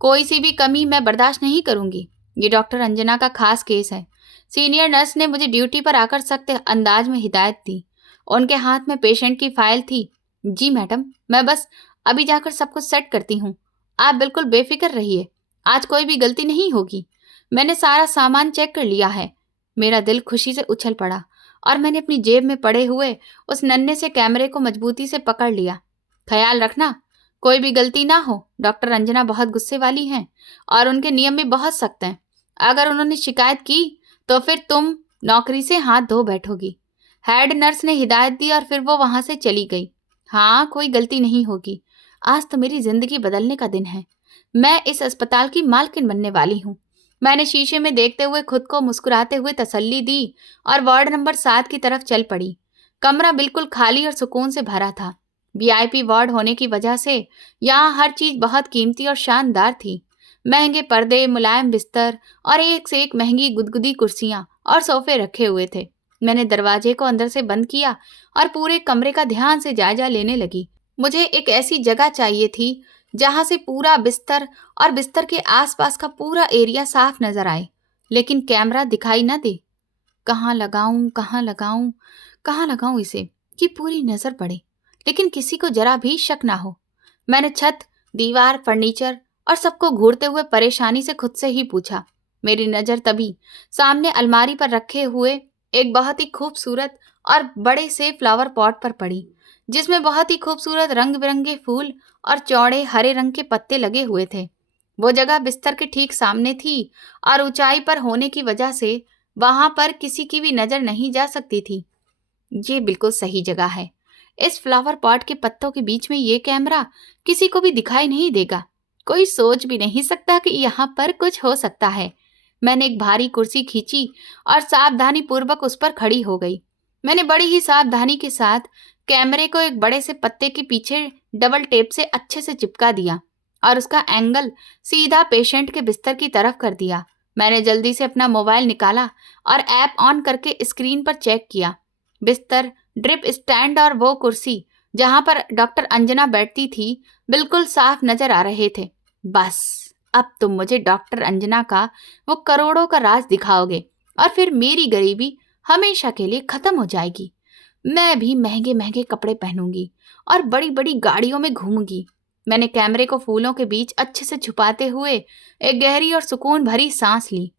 कोई सी भी कमी मैं बर्दाश्त नहीं करूंगी। ये डॉक्टर अंजना का खास केस है। सीनियर नर्स ने मुझे ड्यूटी पर आकर सख्त अंदाज में हिदायत दी। उनके हाथ में पेशेंट की फाइल थी। जी मैडम, मैं बस अभी जाकर सब कुछ सेट करती हूँ। आप बिल्कुल बेफिक्र रहिए, आज कोई भी गलती नहीं होगी। मैंने सारा सामान चेक कर लिया है। मेरा दिल खुशी से उछल पड़ा और मैंने अपनी जेब में पड़े हुए उस नन्हे से कैमरे को मजबूती से पकड़ लिया। ख्याल रखना, कोई भी गलती ना हो। डॉक्टर अंजना बहुत गुस्से वाली हैं और उनके नियम भी बहुत सख्त हैं। अगर उन्होंने शिकायत की तो फिर तुम नौकरी से हाथ धो बैठोगी। हेड नर्स ने हिदायत दी और फिर वो वहां से चली गई। हाँ, कोई गलती नहीं होगी। आज तो मेरी जिंदगी बदलने का दिन है। मैं इस अस्पताल की मालकिन बनने वाली हूँ। मैंने शीशे में देखते हुए खुद को मुस्कुराते हुए तसल्ली दी और वार्ड नंबर 7 की तरफ चल पड़ी। कमरा बिल्कुल खाली और सुकून से भरा था। वीआईपी वार्ड होने की वजह से यहाँ हर चीज बहुत कीमती और शानदार थी। महंगे पर्दे, मुलायम बिस्तर और एक से एक महंगी गुदगुदी कुर्सियां और सोफे रखे हुए थे। मैंने दरवाजे को अंदर से बंद किया और पूरे कमरे का ध्यान से जायजा लेने लगी। मुझे एक ऐसी जगह चाहिए थी जहां से पूरा बिस्तर और बिस्तर के आसपास का पूरा एरिया साफ नजर आए, लेकिन कैमरा दिखाई न दे। कहाँ लगाऊं, कहाँ लगाऊं, कहाँ लगाऊं इसे कि पूरी नजर पड़े, लेकिन किसी को जरा भी शक ना हो। मैंने छत, दीवार, फर्नीचर और सबको घूरते हुए परेशानी से खुद से ही पूछा। मेरी नजर तभी सामने अलमारी पर रखे हुए एक बहुत ही खूबसूरत और बड़े से फ्लावर पॉट पर पड़ी, जिसमें बहुत ही खूबसूरत रंग बिरंगे फूल और चौड़े हरे रंग के पत्ते लगे हुए थे। वो जगह बिस्तर के ठीक सामने थी और ऊंचाई पर होने की वजह से वहां पर किसी की भी नजर नहीं जा सकती थी। ये बिल्कुल सही जगह है। इस फ्लावर पॉट के पत्तों के बीच में ये कैमरा किसी को भी दिखाई नहीं देगा। कोई सोच भी नहीं सकता कि यहाँ पर कुछ हो सकता है। मैंने एक भारी कुर्सी खींची और सावधानी पूर्वक उस पर खड़ी हो गई। मैंने बड़ी ही सावधानी के साथ कैमरे को एक बड़े से पत्ते के पीछे डबल टेप से अच्छे से चिपका दिया और उसका एंगल सीधा पेशेंट के बिस्तर की तरफ कर दिया। मैंने जल्दी से अपना मोबाइल निकाला और ऐप ऑन करके स्क्रीन पर चेक किया। बिस्तर, ड्रिप स्टैंड और वो कुर्सी जहां पर डॉक्टर अंजना बैठती थी बिल्कुल साफ नजर आ रहे थे। बस अब तुम मुझे डॉक्टर अंजना का वो करोड़ों का राज दिखाओगे और फिर मेरी गरीबी हमेशा के लिए खत्म हो जाएगी। मैं भी महंगे महंगे कपड़े पहनूंगी और बड़ी बड़ी गाड़ियों में घूमूंगी। मैंने कैमरे को फूलों के बीच अच्छे से छुपाते हुए एक गहरी और सुकून भरी सांस ली।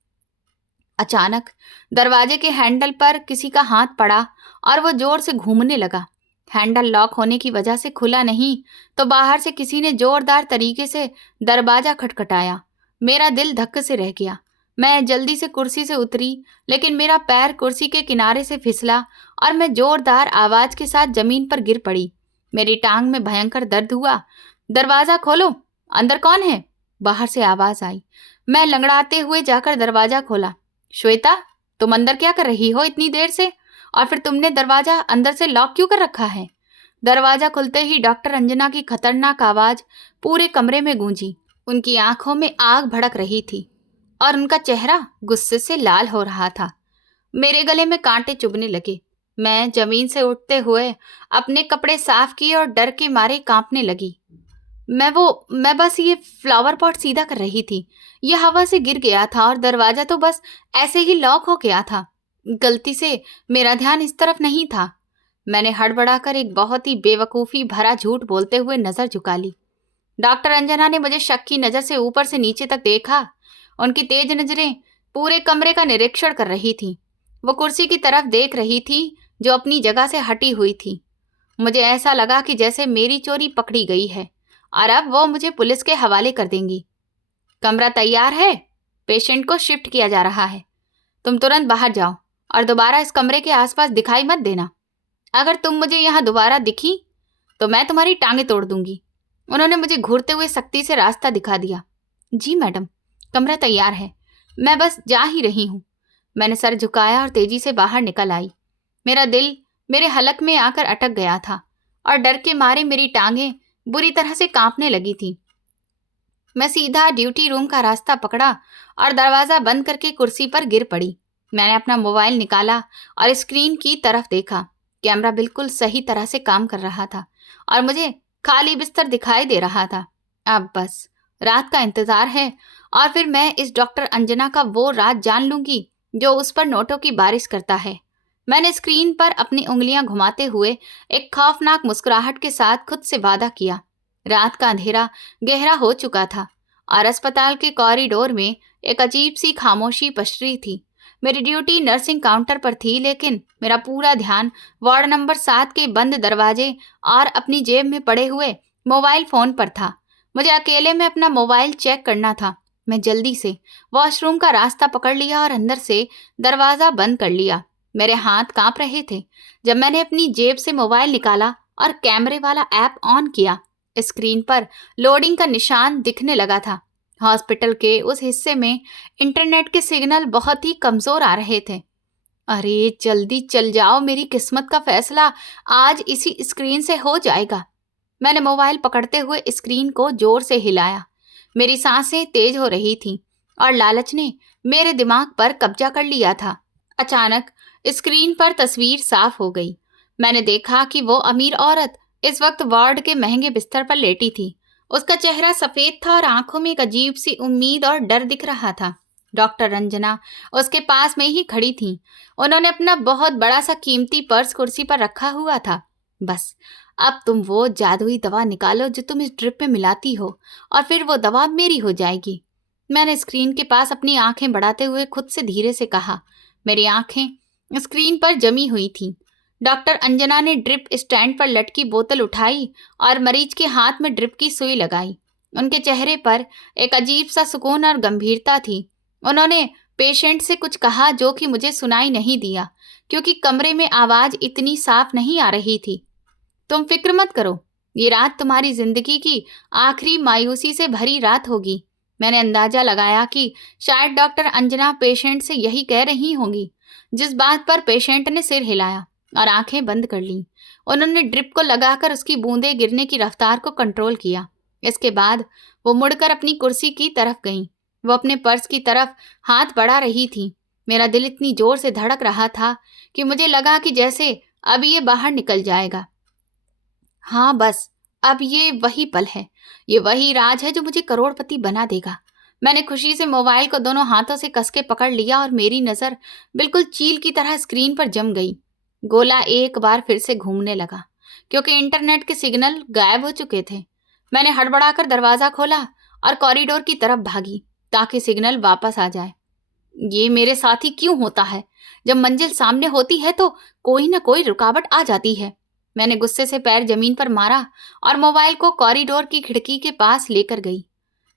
अचानक दरवाजे के हैंडल पर किसी का हाथ पड़ा और वो जोर से घूमने लगा। हैंडल लॉक होने की वजह से खुला नहीं तो बाहर से किसी ने जोरदार तरीके से दरवाजा खटखटाया। मेरा दिल धक्के से रह गया। मैं जल्दी से कुर्सी से उतरी, लेकिन मेरा पैर कुर्सी के किनारे से फिसला और मैं जोरदार आवाज के साथ जमीन पर गिर पड़ी। मेरी टांग में भयंकर दर्द हुआ। दरवाजा खोलो, अंदर कौन है? बाहर से आवाज आई। मैं लंगड़ाते हुए जाकर दरवाजा खोला। श्वेता, तुम अंदर क्या कर रही हो इतनी देर से? और फिर तुमने दरवाजा अंदर से लॉक क्यों कर रखा है? दरवाजा खुलते ही डॉक्टर अंजना की खतरनाक आवाज पूरे कमरे में गूंजी। उनकी आंखों में आग भड़क रही थी और उनका चेहरा गुस्से से लाल हो रहा था। मेरे गले में कांटे चुभने लगे। मैं जमीन से उठते हुए अपने कपड़े साफ किए और डर के मारे कांपने लगी। मैं बस ये फ्लावर पॉट सीधा कर रही थी। ये हवा से गिर गया था और दरवाजा तो बस ऐसे ही लॉक हो गया था। गलती से मेरा ध्यान इस तरफ नहीं था। मैंने हड़बड़ाकर एक बहुत ही बेवकूफ़ी भरा झूठ बोलते हुए नजर झुका ली। डॉक्टर अंजना ने मुझे शक की नजर से ऊपर से नीचे तक देखा। उनकी तेज नजरें पूरे कमरे का निरीक्षण कर रही थीं। वो कुर्सी की तरफ देख रही थी जो अपनी जगह से हटी हुई थी। मुझे ऐसा लगा कि जैसे मेरी चोरी पकड़ी गई है और अब वो मुझे पुलिस के हवाले कर देंगी। कमरा तैयार है, पेशेंट को शिफ्ट किया जा रहा है। तुम तुरंत बाहर जाओ और दोबारा इस कमरे के आसपास दिखाई मत देना। अगर तुम मुझे यहाँ दोबारा दिखी तो मैं तुम्हारी टांगे तोड़ दूंगी। उन्होंने मुझे घूरते हुए सख्ती से रास्ता दिखा दिया। जी मैडम, कमरा तैयार है, मैं बस जा ही रही हूँ। मैंने सर झुकाया और तेजी से बाहर निकल आई। मेरा दिल मेरे हलक में आकर अटक गया था और डर के मारे मेरी टांगें बुरी तरह से कांपने लगी थी। मैं सीधा ड्यूटी रूम का रास्ता पकड़ा और दरवाजा बंद करके कुर्सी पर गिर पड़ी। मैंने अपना मोबाइल निकाला और स्क्रीन की तरफ देखा। कैमरा बिल्कुल सही तरह से काम कर रहा था और मुझे खाली बिस्तर दिखाई दे रहा था। अब बस रात का इंतजार है और फिर मैं इस डॉक्टर अंजना का वो राज जान लूंगी जो उस पर नोटों की बारिश करता है। मैंने स्क्रीन पर अपनी उंगलियां घुमाते हुए एक खौफनाक मुस्कुराहट के साथ खुद से वादा किया। रात का अंधेरा गहरा हो चुका था और अस्पताल के कॉरिडोर में एक अजीब सी खामोशी पसरी थी। मेरी ड्यूटी नर्सिंग काउंटर पर थी, लेकिन मेरा पूरा ध्यान वार्ड नंबर 7 के बंद दरवाजे और अपनी जेब में पड़े हुए मोबाइल फोन पर था। मुझे अकेले में अपना मोबाइल चेक करना था। मैं जल्दी से वॉशरूम का रास्ता पकड़ लिया और अंदर से दरवाजा बंद कर लिया। मेरे हाथ कांप रहे थे जब मैंने अपनी जेब से मोबाइल निकाला और कैमरे वाला ऐप ऑन किया। स्क्रीन पर लोडिंग का निशान दिखने लगा था। हॉस्पिटल के उस हिस्से में इंटरनेट के सिग्नल बहुत ही कमजोर आ रहे थे। अरे जल्दी चल जाओ, मेरी किस्मत का फैसला आज इसी स्क्रीन से हो जाएगा। मैंने मोबाइल पकड़ते हुए स्क्रीन को जोर से हिलाया। मेरी सांसें तेज हो रही थीं और लालच ने मेरे दिमाग पर कब्जा कर लिया था। अचानक स्क्रीन पर तस्वीर साफ हो गई। मैंने देखा कि वो अमीर औरत इस वक्त वार्ड के महंगे बिस्तर पर लेटी थी। उसका चेहरा सफेद था और आंखों में एक अजीब सी उम्मीद और डर दिख रहा था। डॉक्टर रंजना उसके पास में ही खड़ी थी। उन्होंने अपना बहुत बड़ा सा कीमती पर्स कुर्सी पर रखा हुआ था। बस अब तुम वो जादुई दवा निकालो जो तुम इस ड्रिप में मिलाती हो और फिर वो दवा मेरी हो जाएगी। मैंने स्क्रीन के पास अपनी आंखें बढ़ाते हुए खुद से धीरे से कहा। मेरी आंखें स्क्रीन पर जमी हुई थीं। डॉक्टर अंजना ने ड्रिप स्टैंड पर लटकी बोतल उठाई और मरीज के हाथ में ड्रिप की सुई लगाई। उनके चेहरे पर एक अजीब सा सुकून और गंभीरता थी। उन्होंने पेशेंट से कुछ कहा जो कि मुझे सुनाई नहीं दिया क्योंकि कमरे में आवाज इतनी साफ नहीं आ रही थी। तुम फिक्र मत करो, ये रात तुम्हारी जिंदगी की आखिरी मायूसी से भरी रात होगी। मैंने अंदाजा लगाया कि शायद डॉक्टर अंजना पेशेंट से यही कह रही होंगी, जिस बात पर पेशेंट ने सिर हिलाया और आंखें बंद कर लीं। उन्होंने ड्रिप को लगाकर उसकी बूंदें गिरने की रफ्तार को कंट्रोल किया। इसके बाद वो मुड़कर अपनी कुर्सी की तरफ गईं। वो अपने पर्स की तरफ हाथ बढ़ा रही थी। मेरा दिल इतनी जोर से धड़क रहा था कि मुझे लगा कि जैसे अब ये बाहर निकल जाएगा। हाँ बस अब ये वही पल है, ये वही राज है जो मुझे करोड़पति बना देगा। मैंने खुशी से मोबाइल को दोनों हाथों से कस के पकड़ लिया और मेरी नजर बिल्कुल चील की तरह स्क्रीन पर जम गई। गोला एक बार फिर से घूमने लगा क्योंकि इंटरनेट के सिग्नल गायब हो चुके थे। मैंने हड़बड़ाकर दरवाजा खोला और कॉरिडोर की तरफ भागी ताकि सिग्नल वापस आ जाए। ये मेरे साथ ही क्यों होता है? जब मंजिल सामने होती है तो कोई ना कोई रुकावट आ जाती है। मैंने गुस्से से पैर जमीन पर मारा और मोबाइल को कॉरिडोर की खिड़की के पास लेकर गई।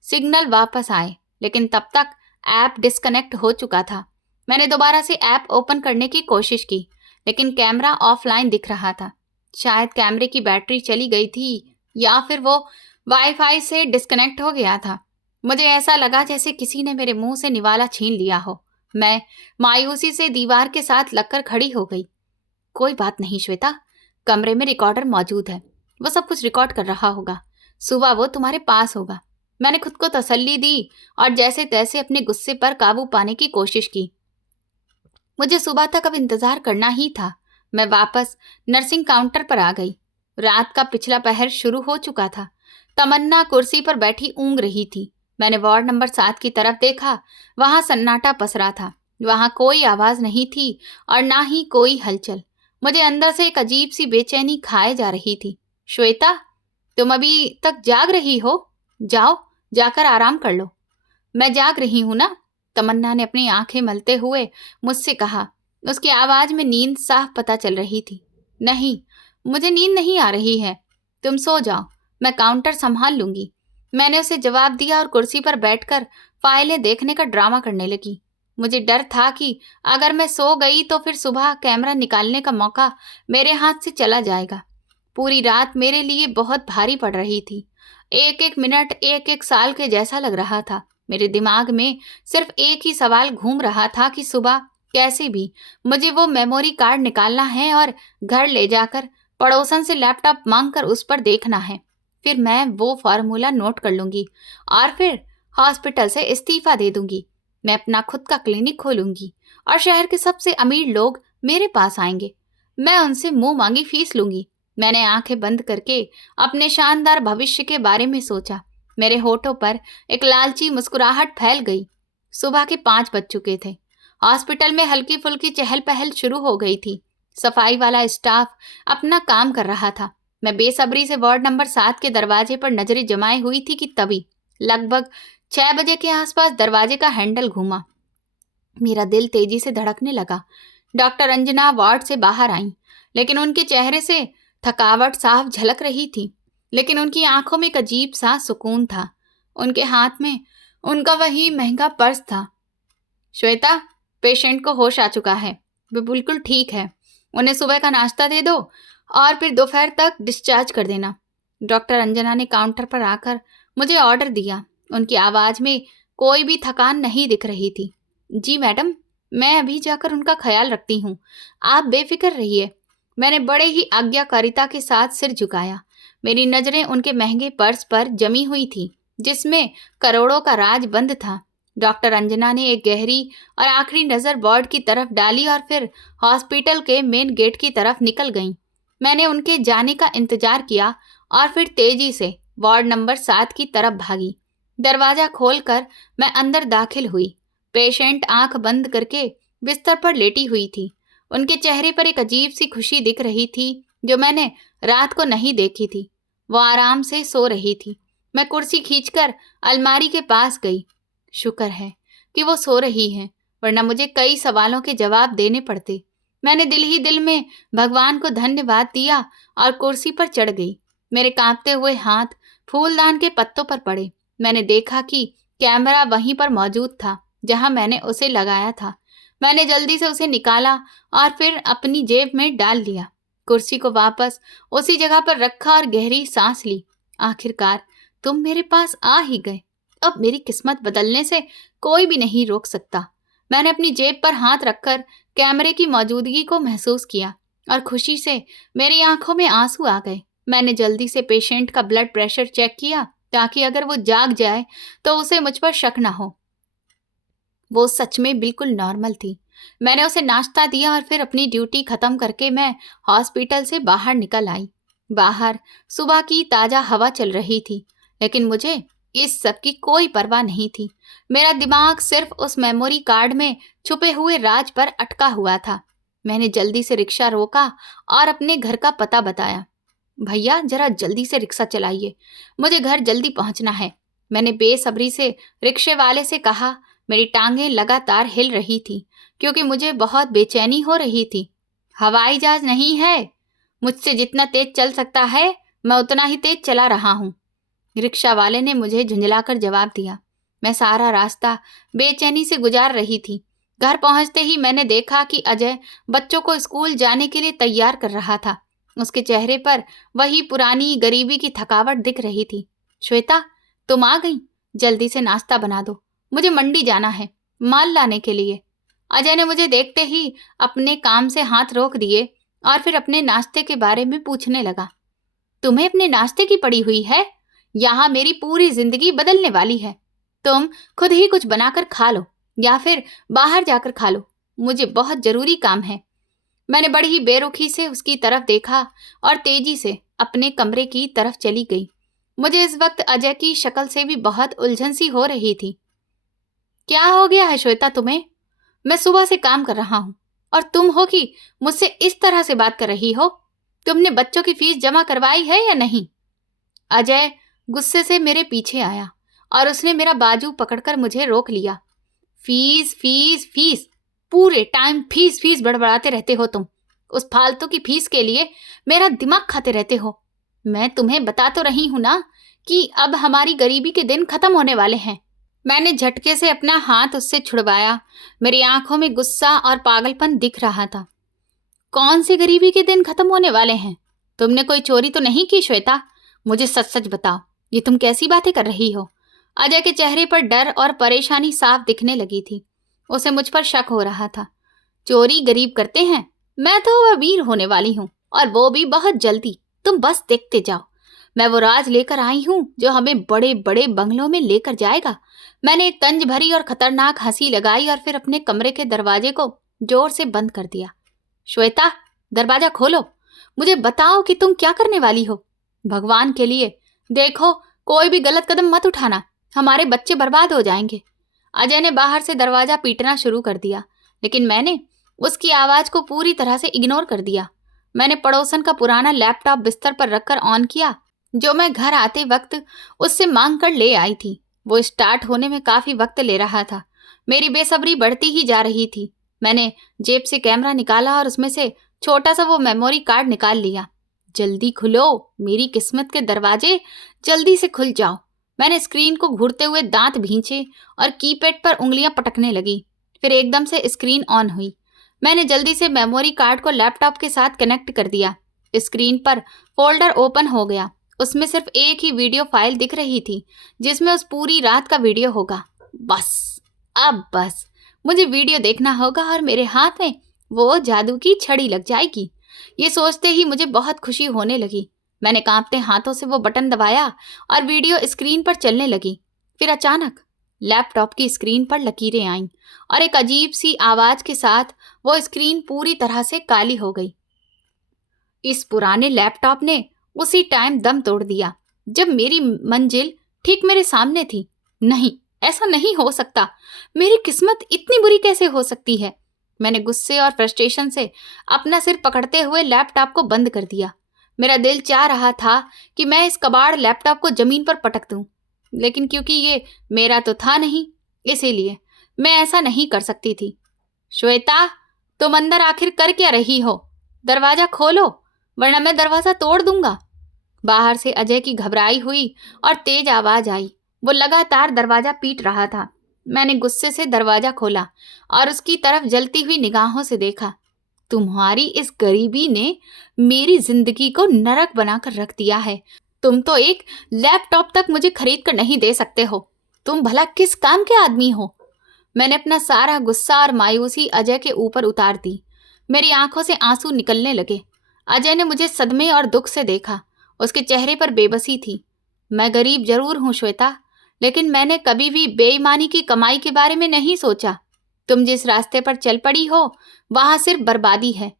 सिग्नल वापस आए, लेकिन तब तक ऐप डिस्कनेक्ट हो चुका था। मैंने दोबारा से ऐप ओपन करने की कोशिश की, लेकिन कैमरा ऑफलाइन दिख रहा था। शायद कैमरे की बैटरी चली गई थी या फिर वो वाईफाई से डिस्कनेक्ट हो गया था। मुझे ऐसा लगा जैसे किसी ने मेरे मुंह से निवाला छीन लिया हो। मैं मायूसी से दीवार के साथ लगकर खड़ी हो गई। कोई बात नहीं श्वेता, कमरे में रिकॉर्डर मौजूद है, वो सब कुछ रिकॉर्ड कर रहा होगा। सुबह वो तुम्हारे पास होगा। मैंने खुद को तसल्ली दी और जैसे तैसे अपने गुस्से पर काबू पाने की कोशिश की। मुझे सुबह तक अब इंतजार करना ही था। मैं वापस नर्सिंग काउंटर पर आ गई। रात का पिछला पहर शुरू हो चुका था। तमन्ना कुर्सी पर बैठी ऊँग रही थी। मैंने वार्ड नंबर 7 की तरफ देखा। वहां सन्नाटा पसरा था। वहां कोई आवाज नहीं थी और ना ही कोई हलचल। मुझे अंदर से एक अजीब सी बेचैनी खाए जा रही थी। श्वेता, तुम अभी तक जाग रही हो? जाओ, जाकर आराम कर लो। मैं जाग रही हूं ना, तमन्ना ने अपनी आंखें मलते हुए मुझसे कहा। उसकी आवाज में नींद साफ पता चल रही थी। नहीं, मुझे नींद नहीं आ रही है, तुम सो जाओ, मैं काउंटर संभाल लूंगी। मैंने उसे जवाब दिया और कुर्सी पर बैठकर फाइलें देखने का ड्रामा करने लगी। मुझे डर था कि अगर मैं सो गई तो फिर सुबह कैमरा निकालने का मौका मेरे हाथ से चला जाएगा। पूरी रात मेरे लिए बहुत भारी पड़ रही थी। एक एक मिनट एक एक साल के जैसा लग रहा था। मेरे दिमाग में सिर्फ एक ही सवाल घूम रहा था कि सुबह कैसे भी मुझे वो मेमोरी कार्ड निकालना है और घर ले जाकर पड़ोसन से लैपटॉप मांगकर उस पर देखना है। फिर मैं वो फॉर्मूला नोट कर लूंगी और फिर हॉस्पिटल से इस्तीफा दे दूंगी। मैं अपना खुद का क्लिनिक खोलूंगी और शहर के सबसे अमीर लोग मेरे पास आएंगे। मैं उनसे मुंह मांगी फीस लूंगी। मैंने आंखें बंद करके अपने शानदार भविष्य के बारे में सोचा। मेरे होठों पर एक लालची मुस्कुराहट फैल गई। सुबह के 5 बज चुके थे। हॉस्पिटल में हल्की फुल्की चहल पहल शुरू हो गई थी। सफाई वाला स्टाफ अपना काम कर रहा था। मैं बेसब्री से वार्ड नंबर 7 के दरवाजे पर नजरें जमाए हुई थी कि तभी लगभग 6 बजे के आसपास दरवाजे का हैंडल घूमा। मेरा दिल तेजी से धड़कने लगा। डॉक्टर अंजना वार्ड से बाहर आईं, लेकिन उनके चेहरे से थकावट साफ झलक रही थी, लेकिन उनकी आंखों में एक अजीब सा सुकून था। उनके हाथ में उनका वही महंगा पर्स था। श्वेता, पेशेंट को होश आ चुका है, वो बिल्कुल ठीक है। उन्हें सुबह का नाश्ता दे दो और फिर दोपहर तक डिस्चार्ज कर देना। डॉक्टर अंजना ने काउंटर पर आकर मुझे ऑर्डर दिया। उनकी आवाज में कोई भी थकान नहीं दिख रही थी। जी मैडम, मैं अभी जाकर उनका ख्याल रखती हूँ, आप बेफिक्र रहिए। मैंने बड़े ही आज्ञाकारिता के साथ सिर झुकाया। मेरी नजरें उनके महंगे पर्स पर जमी हुई थी, जिसमें करोड़ों का राज बंद था। डॉक्टर अंजना ने एक गहरी और आखिरी नजर वार्ड की तरफ डाली और फिर हॉस्पिटल के मेन गेट की तरफ निकल गईं। मैंने उनके जाने का इंतजार किया और फिर तेजी से वार्ड नंबर 7 की तरफ भागी। दरवाजा खोलकर मैं अंदर दाखिल हुई। पेशेंट आंख बंद करके बिस्तर पर लेटी हुई थी। उनके चेहरे पर एक अजीब सी खुशी दिख रही थी जो मैंने रात को नहीं देखी थी। वो आराम से सो रही थी। मैं कुर्सी खींचकर अलमारी के पास गई। शुक्र है कि वो सो रही है, वरना मुझे कई सवालों के जवाब देने पड़ते। मैंने दिल ही दिल में भगवान को धन्यवाद दिया और कुर्सी पर चढ़ गई। मेरे कांपते हुए हाथ फूलदान के पत्तों पर पड़े। मैंने देखा कि कैमरा वहीं पर मौजूद था जहां मैंने उसे लगाया था। मैंने जल्दी से उसे निकाला और फिर अपनी जेब में डाल लिया। कुर्सी को वापस उसी जगह पर रखा और गहरी सांस ली। आखिरकार तुम मेरे पास आ ही गए। अब मेरी किस्मत बदलने से कोई भी नहीं रोक सकता। मैंने अपनी जेब पर हाथ रखकर कैमरे की मौजूदगी को महसूस किया और खुशी से मेरी आंखों में आंसू आ गए। मैंने जल्दी से पेशेंट का ब्लड प्रेशर चेक किया ताकि अगर वो जाग जाए तो उसे मुझ पर शक न हो। वो सच में बिल्कुल नॉर्मल थी। मैंने उसे नाश्ता दिया और फिर अपनी ड्यूटी खत्म करके मैं हॉस्पिटल से बाहर निकल आई। बाहर सुबह की ताजा हवा चल रही थी, लेकिन मुझे इस सब की कोई परवाह नहीं थी। मेरा दिमाग सिर्फ उस मेमोरी कार्ड में छुपे हुए राज पर अटका हुआ था। मैंने जल्दी से रिक्शा रोका और अपने घर का पता बताया। भैया, जरा जल्दी से रिक्शा चलाइए, मुझे घर जल्दी पहुंचना है। मैंने बेसब्री से रिक्शे वाले से कहा। मेरी टांगें लगातार हिल रही थी क्योंकि मुझे बहुत बेचैनी हो रही थी। हवाई जहाज नहीं है, मुझसे जितना तेज चल सकता है मैं उतना ही तेज चला रहा हूँ, रिक्शा वाले ने मुझे झुंझलाकर जवाब दिया। मैं सारा रास्ता बेचैनी से गुजार रही थी। घर पहुंचते ही मैंने देखा कि अजय बच्चों को स्कूल जाने के लिए तैयार कर रहा था। उसके चेहरे पर वही पुरानी गरीबी की थकावट दिख रही थी। श्वेता, तुम आ गई, जल्दी से नाश्ता बना दो, मुझे मंडी जाना है माल लाने के लिए। अजय ने मुझे देखते ही अपने काम से हाथ रोक दिए और फिर अपने नाश्ते के बारे में पूछने लगा। तुम्हें अपने नाश्ते की पड़ी हुई है? यहाँ मेरी पूरी जिंदगी बदलने वाली है। तुम खुद ही कुछ बनाकर खा लो या फिर बाहर जाकर खा लो, मुझे बहुत जरूरी काम है। मैंने बड़ी ही बेरुखी से उसकी तरफ देखा और तेजी से अपने कमरे की तरफ चली गई। मुझे इस वक्त अजय की शक्ल से भी बहुत उलझन सी हो रही थी। क्या हो गया है श्वेता तुम्हें? मैं सुबह से काम कर रहा हूँ और तुम हो कि मुझसे इस तरह से बात कर रही हो? तुमने बच्चों की फीस जमा करवाई है या नहीं? अजय गुस्से से मेरे पीछे आया और उसने मेरा बाजू पकड़कर मुझे रोक लिया। फीस फीस फीस, पूरे टाइम फीस फीस बड़बड़ाते रहते हो तुम। उस फालतू की फीस के लिए मेरा दिमाग खाते रहते हो। मैं तुम्हें बता तो रही हूं ना कि अब हमारी गरीबी के दिन खत्म होने वाले हैं। मैंने झटके से अपना हाथ उससे छुड़वाया। मेरी आंखों में गुस्सा और पागलपन दिख रहा था। कौन सी गरीबी के दिन खत्म होने वाले हैं? तुमने कोई चोरी तो नहीं की श्वेता? मुझे सच सच बताओ, ये तुम कैसी बातें कर रही हो? अजय के चेहरे पर डर और परेशानी साफ दिखने लगी थी। उसे मुझ पर शक हो रहा था। चोरी गरीब करते हैं? मैं तो अमीर होने वाली हूँ, और वो भी बहुत जल्दी। तुम बस देखते जाओ। मैं वो राज लेकर आई हूँ जो हमें बड़े बड़े बंगलों में लेकर जाएगा। मैंने एक तंज भरी और खतरनाक हंसी लगाई और फिर अपने कमरे के दरवाजे को जोर से बंद कर दिया। श्वेता, दरवाजा खोलो। मुझे बताओ कि तुम क्या करने वाली हो। भगवान के लिए देखो, कोई भी गलत कदम मत उठाना, हमारे बच्चे बर्बाद हो जाएंगे। अजय ने बाहर से दरवाजा पीटना शुरू कर दिया, लेकिन मैंने उसकी आवाज को पूरी तरह से इग्नोर कर दिया। मैंने पड़ोसन का पुराना लैपटॉप बिस्तर पर रखकर ऑन किया, जो मैं घर आते वक्त उससे मांग कर ले आई थी। वो स्टार्ट होने में काफी वक्त ले रहा था। मेरी बेसब्री बढ़ती ही जा रही थी। मैंने जेब से कैमरा निकाला और उसमें से छोटा सा वो मेमोरी कार्ड निकाल लिया। जल्दी खुलो, मेरी किस्मत के दरवाजे, जल्दी से खुल जाओ। मैंने स्क्रीन को घूरते हुए दांत भींचे और कीपैड पर उंगलियां पटकने लगी। फिर एकदम से स्क्रीन ऑन हुई। मैंने जल्दी से मेमोरी कार्ड को लैपटॉप के साथ कनेक्ट कर दिया। स्क्रीन पर फोल्डर ओपन हो गया। उसमें सिर्फ एक ही वीडियो फाइल दिख रही थी, जिसमें उस पूरी रात का वीडियो होगा। अब बस मुझे वीडियो देखना होगा और मेरे हाथ में वो जादू की छड़ी लग जाएगी। ये सोचते ही मुझे बहुत खुशी होने लगी। मैंने कांपते हाथों से वो बटन दबाया और वीडियो स्क्रीन पर चलने लगी। फिर अचानक लैपटॉप की स्क्रीन पर लकीरें आईं और एक अजीब सी आवाज के साथ वो स्क्रीन पूरी तरह से काली हो गई। इस पुराने लैपटॉप ने उसी टाइम दम तोड़ दिया जब मेरी मंजिल ठीक मेरे सामने थी। नहीं, ऐसा नहीं हो सकता। मेरी किस्मत इतनी बुरी कैसे हो सकती है? मैंने गुस्से और फ्रस्ट्रेशन से अपना सिर पकड़ते हुए लैपटॉप को बंद कर दिया। मेरा दिल चाह रहा था कि मैं इस कबाड़ लैपटॉप को जमीन पर पटक दूं, लेकिन क्योंकि ये मेरा तो था नहीं, इसीलिए मैं ऐसा नहीं कर सकती थी। श्वेता, तुम अंदर आखिर कर क्या रही हो? दरवाजा खोलो, वरना मैं दरवाजा तोड़ दूंगा। बाहर से अजय की घबराई हुई और तेज आवाज आई। वो लगातार दरवाजा पीट रहा था। मैंने गुस्से से दरवाजा खोला और उसकी तरफ जलती हुई निगाहों से देखा। तुम्हारी इस गरीबी ने मेरी जिंदगी को नरक बनाकर रख दिया है। तुम तो एक लैपटॉप तक मुझे खरीद कर नहीं दे सकते हो। तुम भला किस काम के आदमी हो? मैंने अपना सारा गुस्सा और मायूसी अजय के ऊपर उतार दी। मेरी आंखों से आंसू निकलने लगे। अजय ने मुझे सदमे और दुख से देखा। उसके चेहरे पर बेबसी थी। मैं गरीब जरूर हूं श्वेता, लेकिन मैंने कभी भी बेईमानी की कमाई के बारे में नहीं सोचा। तुम जिस रास्ते पर चल पड़ी हो, वहां सिर्फ बर्बादी है।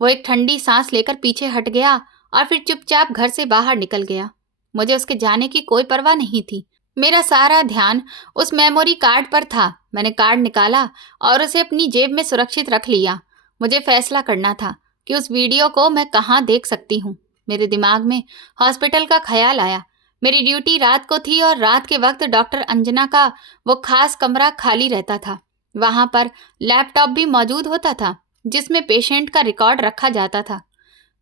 वो एक ठंडी सांस लेकर पीछे हट गया और फिर चुपचाप घर से बाहर निकल गया। मुझे उसके जाने की कोई परवाह नहीं थी। मेरा सारा ध्यान उस मेमोरी कार्ड पर था। मैंने कार्ड निकाला और उसे अपनी जेब में सुरक्षित रख लिया। मुझे फैसला करना था कि उस वीडियो को मैं कहाँ देख सकती हूँ। मेरे दिमाग में हॉस्पिटल का ख्याल आया। मेरी ड्यूटी रात को थी और रात के वक्त डॉक्टर अंजना का वो खास कमरा खाली रहता था। वहां पर लैपटॉप भी मौजूद होता था, जिसमें पेशेंट का रिकॉर्ड रखा जाता था।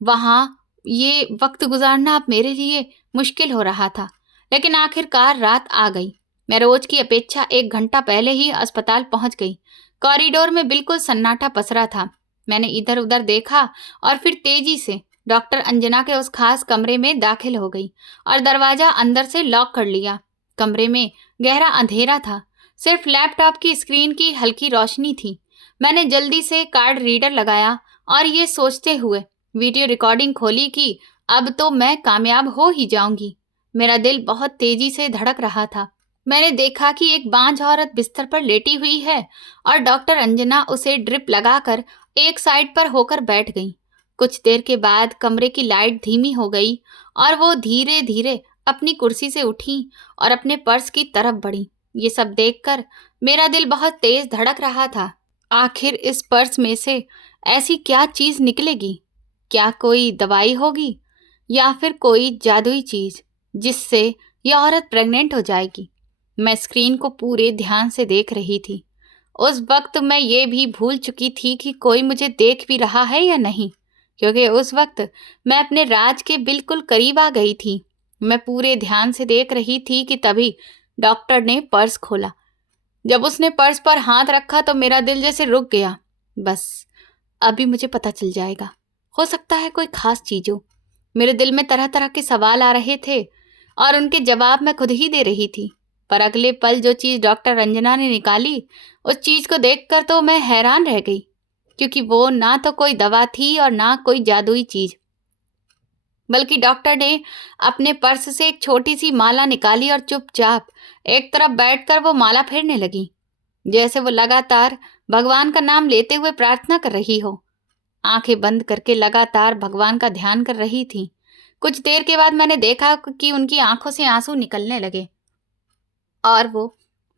वहां ये वक्त गुजारना अब मेरे लिए मुश्किल हो रहा था, लेकिन आखिरकार रात आ गई। मैं रोज की अपेक्षा 1 घंटा पहले ही अस्पताल पहुंच गई। कॉरिडोर में बिल्कुल सन्नाटा पसरा था। मैंने इधर उधर देखा और फिर तेजी से डॉक्टर अंजना के उस खास कमरे में दाखिल हो गई और दरवाजा अंदर से लॉक कर लिया। कमरे में गहरा अंधेरा था, सिर्फ लैपटॉप की स्क्रीन की हल्की रोशनी थी। मैंने जल्दी से कार्ड रीडर लगाया और ये सोचते हुए वीडियो रिकॉर्डिंग खोली कि अब तो मैं कामयाब हो ही जाऊंगी। मेरा दिल बहुत तेजी से धड़क रहा था। मैंने देखा कि एक बांझ औरत बिस्तर पर लेटी हुई है और डॉक्टर अंजना उसे ड्रिप लगाकर एक साइड पर होकर बैठ गई। कुछ देर के बाद कमरे की लाइट धीमी हो गई और वो धीरे धीरे अपनी कुर्सी से उठी और अपने पर्स की तरफ बढ़ी। ये सब देखकर मेरा दिल बहुत तेज धड़क रहा था। आखिर इस पर्स में से ऐसी क्या चीज निकलेगी? क्या कोई दवाई होगी या फिर कोई जादुई चीज जिससे यह औरत प्रेग्नेंट हो जाएगी? मैं स्क्रीन को पूरे ध्यान से देख रही थी। उस वक्त मैं ये भी भूल चुकी थी कि कोई मुझे देख भी रहा है या नहीं। क्योंकि उस वक्त मैं अपने राज के बिल्कुल करीब आ गई थी। मैं पूरे ध्यान से देख रही थी कि तभी डॉक्टर ने पर्स खोला। जब उसने पर्स पर हाथ रखा तो मेरा दिल जैसे रुक गया। बस अभी मुझे पता चल जाएगा, हो सकता है कोई खास चीज हो। मेरे दिल में तरह तरह के सवाल आ रहे थे और उनके जवाब मैं खुद ही दे रही थी। पर अगले पल जो चीज डॉक्टर रंजना ने निकाली, उस चीज को देखकर तो मैं हैरान रह गई, क्योंकि वो ना तो कोई दवा थी और ना कोई जादुई चीज, बल्कि डॉक्टर ने अपने पर्स से एक छोटी सी माला निकाली और चुपचाप एक तरफ बैठकर वो माला फेरने लगी, जैसे वो लगातार भगवान का नाम लेते हुए प्रार्थना कर रही हो। आंखें बंद करके लगातार भगवान का ध्यान कर रही थी। कुछ देर के बाद मैंने देखा कि उनकी आंखों से आंसू निकलने लगे और वो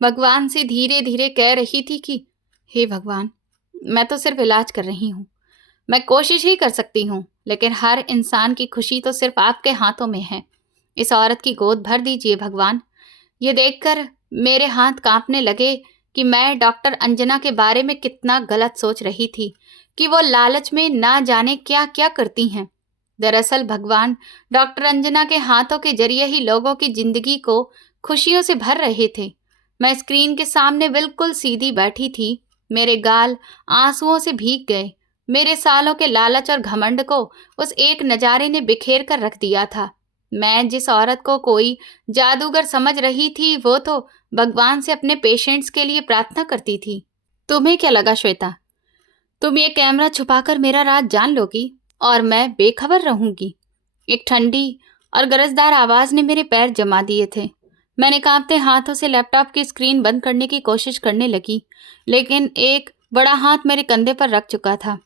भगवान से धीरे धीरे कह रही थी कि हे भगवान, मैं तो सिर्फ इलाज कर रही हूँ, मैं कोशिश ही कर सकती हूँ, लेकिन हर इंसान की खुशी तो सिर्फ आपके हाथों में है। इस औरत की गोद भर दीजिए भगवान। ये देखकर मेरे हाथ कांपने लगे कि मैं डॉक्टर अंजना के बारे में कितना गलत सोच रही थी, कि वो लालच में ना जाने क्या क्या करती हैं। दरअसल भगवान डॉक्टर अंजना के हाथों के जरिए ही लोगों की जिंदगी को खुशियों से भर रहे थे। मैं स्क्रीन के सामने बिल्कुल सीधी बैठी थी। मेरे गाल आंसुओं से भीग गए। मेरे सालों के लालच और घमंड को उस एक नजारे ने बिखेर कर रख दिया था। मैं जिस औरत को कोई जादूगर समझ रही थी, वो तो भगवान से अपने पेशेंट्स के लिए प्रार्थना करती थी। तुम्हें क्या लगा श्वेता? तुम ये कैमरा छुपाकर मेरा राज जान लोगी और मैं बेखबर रहूंगी? एक ठंडी और गरजदार आवाज ने मेरे पैर जमा दिए थे। मैंने कांपते हाथों से लैपटॉप की स्क्रीन बंद करने की कोशिश करने लगी, लेकिन एक बड़ा हाथ मेरे कंधे पर रख चुका था।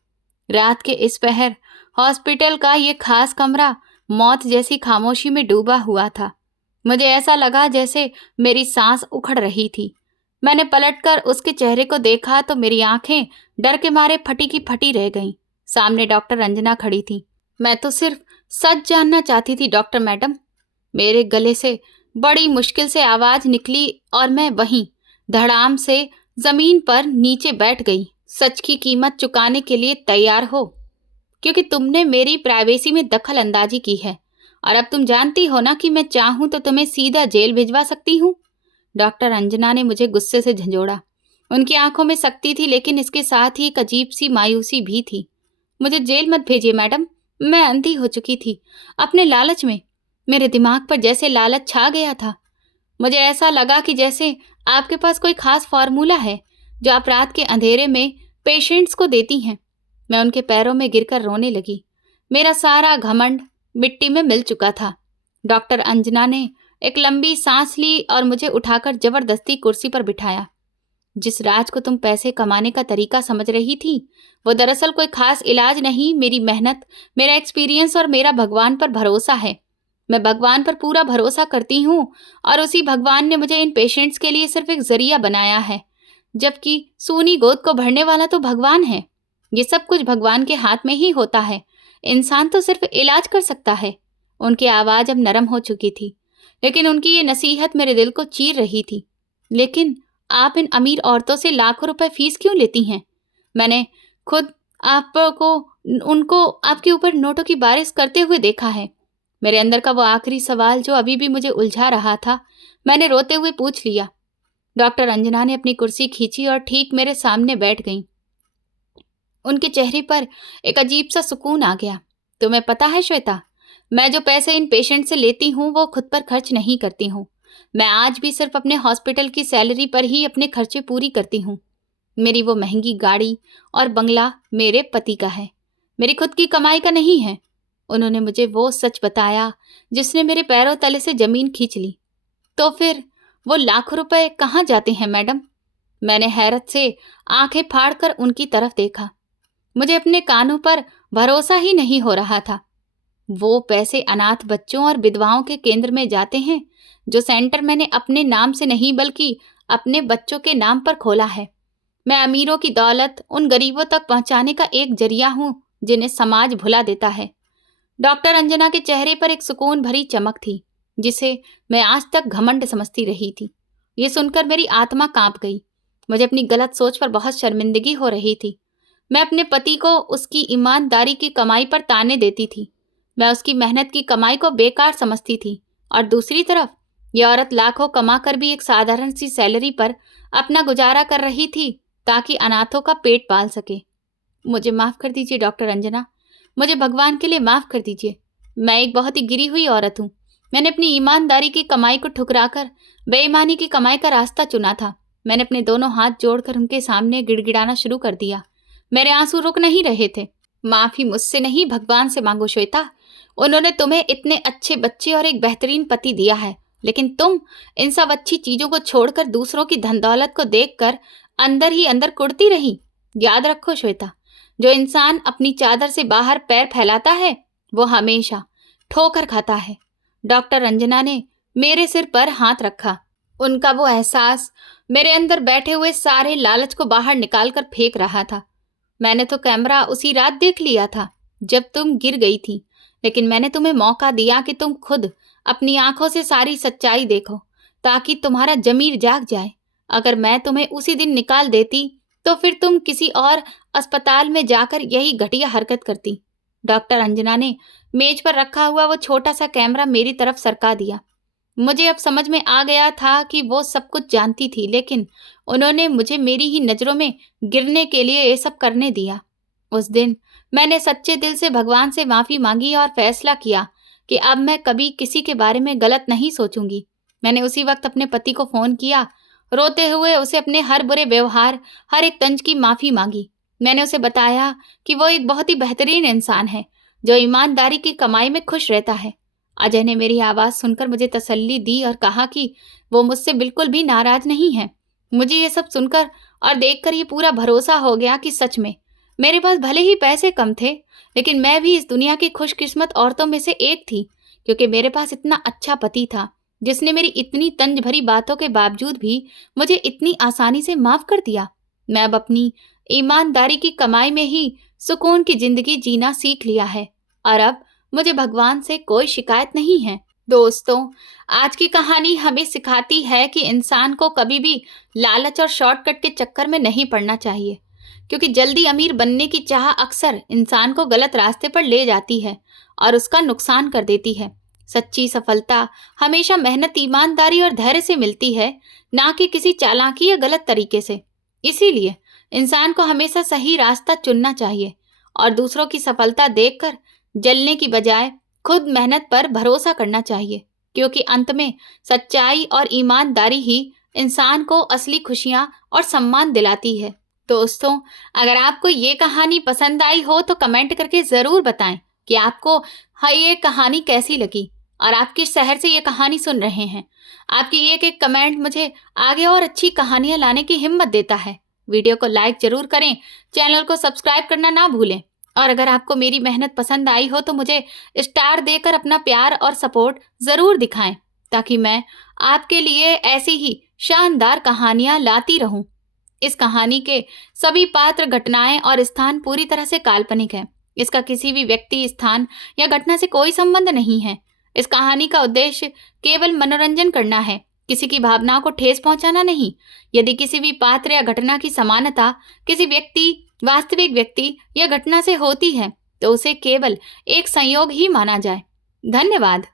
रात के इस पहर हॉस्पिटल का ये खास कमरा मौत जैसी खामोशी में डूबा हुआ था। मुझे ऐसा लगा जैसे मेरी सांस उखड़ रही थी। मैंने पलटकर उसके चेहरे को देखा तो मेरी आंखें डर के मारे फटी की फटी रह गईं। सामने डॉक्टर अंजना खड़ी थी। मैं तो सिर्फ सच जानना चाहती थी डॉक्टर मैडम। मेरे गले से बड़ी मुश्किल से आवाज निकली और मैं वहीं धड़ाम से जमीन पर नीचे बैठ गई। सच की कीमत चुकाने के लिए तैयार हो, क्योंकि तुमने मेरी प्राइवेसी में दखल अंदाजी की है और अब तुम जानती हो ना कि मैं चाहूं तो तुम्हें सीधा जेल भिजवा सकती हूँ। डॉक्टर अंजना ने मुझे गुस्से से झंझोड़ा। उनकी आंखों में सख्ती थी, लेकिन इसके साथ ही एक अजीब सी मायूसी भी थी। मुझे जेल मत भेजिए मैडम, मैं अंधी हो चुकी थी अपने लालच में। मेरे दिमाग पर जैसे लालच छा गया था। मुझे ऐसा लगा कि जैसे आपके पास कोई खास फॉर्मूला है जो आप रात के अंधेरे में पेशेंट्स को देती हैं। मैं उनके पैरों में गिरकर रोने लगी। मेरा सारा घमंड मिट्टी में मिल चुका था। डॉक्टर अंजना ने एक लंबी सांस ली और मुझे उठाकर जबरदस्ती कुर्सी पर बिठाया। जिस राज को तुम पैसे कमाने का तरीका समझ रही थी, वो दरअसल कोई खास इलाज नहीं, मेरी मेहनत, मेरा एक्सपीरियंस और मेरा भगवान पर भरोसा है। मैं भगवान पर पूरा भरोसा करती हूँ और उसी भगवान ने मुझे इन पेशेंट्स के लिए सिर्फ एक जरिया बनाया है, जबकि सूनी गोद को भरने वाला तो भगवान है। ये सब कुछ भगवान के हाथ में ही होता है। इंसान तो सिर्फ इलाज कर सकता है। उनकी आवाज अब नरम हो चुकी थी, लेकिन उनकी ये नसीहत मेरे दिल को चीर रही थी। लेकिन आप इन अमीर औरतों से लाखों रुपए फीस क्यों लेती हैं? मैंने खुद आपको उनको आपके ऊपर नोटों की बारिश करते हुए देखा है। मेरे अंदर का वो आखिरी सवाल जो अभी भी मुझे उलझा रहा था, मैंने रोते हुए पूछ लिया। डॉक्टर अंजना ने अपनी कुर्सी खींची और ठीक मेरे सामने बैठ गईं। उनके चेहरे पर एक अजीब सा सुकून आ गया। तुम्हें पता है श्वेता, मैं जो पैसे इन पेशेंट से लेती हूँ वो खुद पर खर्च नहीं करती हूँ। मैं आज भी सिर्फ अपने हॉस्पिटल की सैलरी पर ही अपने खर्चे पूरी करती हूँ। मेरी वो महंगी गाड़ी और बंगला मेरे पति का है, मेरी खुद की कमाई का नहीं है। उन्होंने मुझे वो सच बताया जिसने मेरे पैरों तले से जमीन खींच ली। तो फिर वो लाखों रुपए कहाँ जाते हैं मैडम? मैंने हैरत से आंखें फाड़कर उनकी तरफ देखा। मुझे अपने कानों पर भरोसा ही नहीं हो रहा था। वो पैसे अनाथ बच्चों और विधवाओं के केंद्र में जाते हैं, जो सेंटर मैंने अपने नाम से नहीं बल्कि अपने बच्चों के नाम पर खोला है। मैं अमीरों की दौलत उन गरीबों तक पहुंचाने का एक जरिया हूं जिन्हें समाज भुला देता है। डॉक्टर अंजना के चेहरे पर एक सुकून भरी चमक थी, जिसे मैं आज तक घमंड समझती रही थी। ये सुनकर मेरी आत्मा कांप गई। मुझे अपनी गलत सोच पर बहुत शर्मिंदगी हो रही थी। मैं अपने पति को उसकी ईमानदारी की कमाई पर ताने देती थी। मैं उसकी मेहनत की कमाई को बेकार समझती थी। और दूसरी तरफ यह औरत लाखों कमाकर भी एक साधारण सी सैलरी पर अपना गुजारा कर रही थी ताकि अनाथों का पेट पाल सके। मुझे माफ कर दीजिए डॉक्टर अंजना, मुझे भगवान के लिए माफ कर दीजिए। मैं एक बहुत ही गिरी हुई औरत हूँ। मैंने अपनी ईमानदारी की कमाई को ठुकराकर बेईमानी की कमाई का रास्ता चुना था। मैंने अपने दोनों हाथ जोड़कर उनके सामने गिड़गिड़ाना शुरू कर दिया। मेरे आंसू रुक नहीं रहे थे। माफी मुझसे नहीं, भगवान से मांगो श्वेता। उन्होंने तुम्हें इतने अच्छे बच्चे और एक बेहतरीन पति दिया है, लेकिन तुम इन सब अच्छी चीजों को छोड़कर दूसरों की धन दौलत को देखकर अंदर ही अंदर कुढ़ती रही। याद रखो श्वेता, जो इंसान अपनी चादर से बाहर पैर फैलाता है वो हमेशा ठोकर खाता है। डॉक्टर अंजना ने मेरे सिर पर हाथ रखा। उनका वो एहसास मेरे अंदर बैठे हुए सारे लालच को बाहर निकालकर फेंक रहा था। मैंने तो कैमरा उसी रात देख लिया था जब तुम गिर गई थी, लेकिन मैंने तुम्हें मौका दिया कि तुम खुद अपनी आंखों से सारी सच्चाई देखो ताकि तुम्हारा जमीर जाग जाए। अगर मैं तुम्हें उसी दिन निकाल देती तो फिर तुम किसी और अस्पताल में जाकर यही घटिया हरकत करती। डॉक्टर अंजना ने मेज पर रखा हुआ वो छोटा सा कैमरा मेरी तरफ सरका दिया। मुझे अब समझ में आ गया था कि वो सब कुछ जानती थी, लेकिन उन्होंने मुझे मेरी ही नजरों में गिरने के लिए ये सब करने दिया। उस दिन मैंने सच्चे दिल से भगवान से माफी मांगी और फैसला किया कि अब मैं कभी किसी के बारे में गलत नहीं सोचूंगी। मैंने उसी वक्त अपने पति को फोन किया, रोते हुए उसे अपने हर बुरे व्यवहार, हर एक तंज की माफी मांगी। मैंने उसे बताया कि वो एक बहुत ही बेहतरीन इंसान है जो ईमानदारी की कमाई में खुश रहता है। अजय ने मेरी आवाज सुनकर मुझे तसल्ली दी और कहा कि वो मुझसे बिल्कुल भी नाराज नहीं है। मुझे ये सब सुनकर और देखकर ये पूरा भरोसा हो गया कि सच में मेरे पास भले ही पैसे कम थे, लेकिन मैं भी इस दुनिया की खुशकिस्मत औरतों में से एक थी, क्योंकि मेरे पास इतना अच्छा पति था जिसने मेरी इतनी तंज भरी बातों के बावजूद भी मुझे इतनी आसानी से माफ कर दिया। मैं अब अपनी ईमानदारी की कमाई में ही सुकून की जिंदगी जीना सीख लिया है और अब मुझे भगवान से कोई शिकायत नहीं है। दोस्तों, आज की कहानी हमें सिखाती है कि इंसान को कभी भी लालच और शॉर्टकट के चक्कर में नहीं पड़ना चाहिए, क्योंकि जल्दी अमीर बनने की चाह अक्सर इंसान को गलत रास्ते पर ले जाती है और उसका नुकसान कर देती है। सच्ची सफलता हमेशा मेहनत, ईमानदारी और धैर्य से मिलती है, ना कि किसी चालाकी या गलत तरीके से। इसीलिए इंसान को हमेशा सही रास्ता चुनना चाहिए और दूसरों की सफलता देखकर जलने की बजाय खुद मेहनत पर भरोसा करना चाहिए, क्योंकि अंत में सच्चाई और ईमानदारी ही इंसान को असली खुशियां और सम्मान दिलाती है। दोस्तों, अगर आपको ये कहानी पसंद आई हो तो कमेंट करके ज़रूर बताएं कि आपको ये कहानी कैसी लगी और आप किस शहर से ये कहानी सुन रहे हैं। आपकी एक एक कमेंट मुझे आगे और अच्छी कहानियां लाने की हिम्मत देता है। वीडियो को लाइक जरूर करें, चैनल को सब्सक्राइब करना ना भूलें और अगर आपको मेरी मेहनत पसंद आई हो तो मुझे स्टार देकर अपना प्यार और सपोर्ट ज़रूर दिखाएं, ताकि मैं आपके लिए ऐसी ही शानदार कहानियां लाती रहूं। इस कहानी के सभी पात्र, घटनाएं और स्थान पूरी तरह से काल्पनिक हैं। इसका किसी भी व्यक्ति, स्थान या घटना से कोई संबंध नहीं है। इस कहानी का उद्देश्य केवल मनोरंजन करना है, किसी की भावनाओं को ठेस पहुंचाना नहीं। यदि किसी भी पात्र या घटना की समानता किसी व्यक्ति, वास्तविक व्यक्ति या घटना से होती है तो उसे केवल एक संयोग ही माना जाए। धन्यवाद।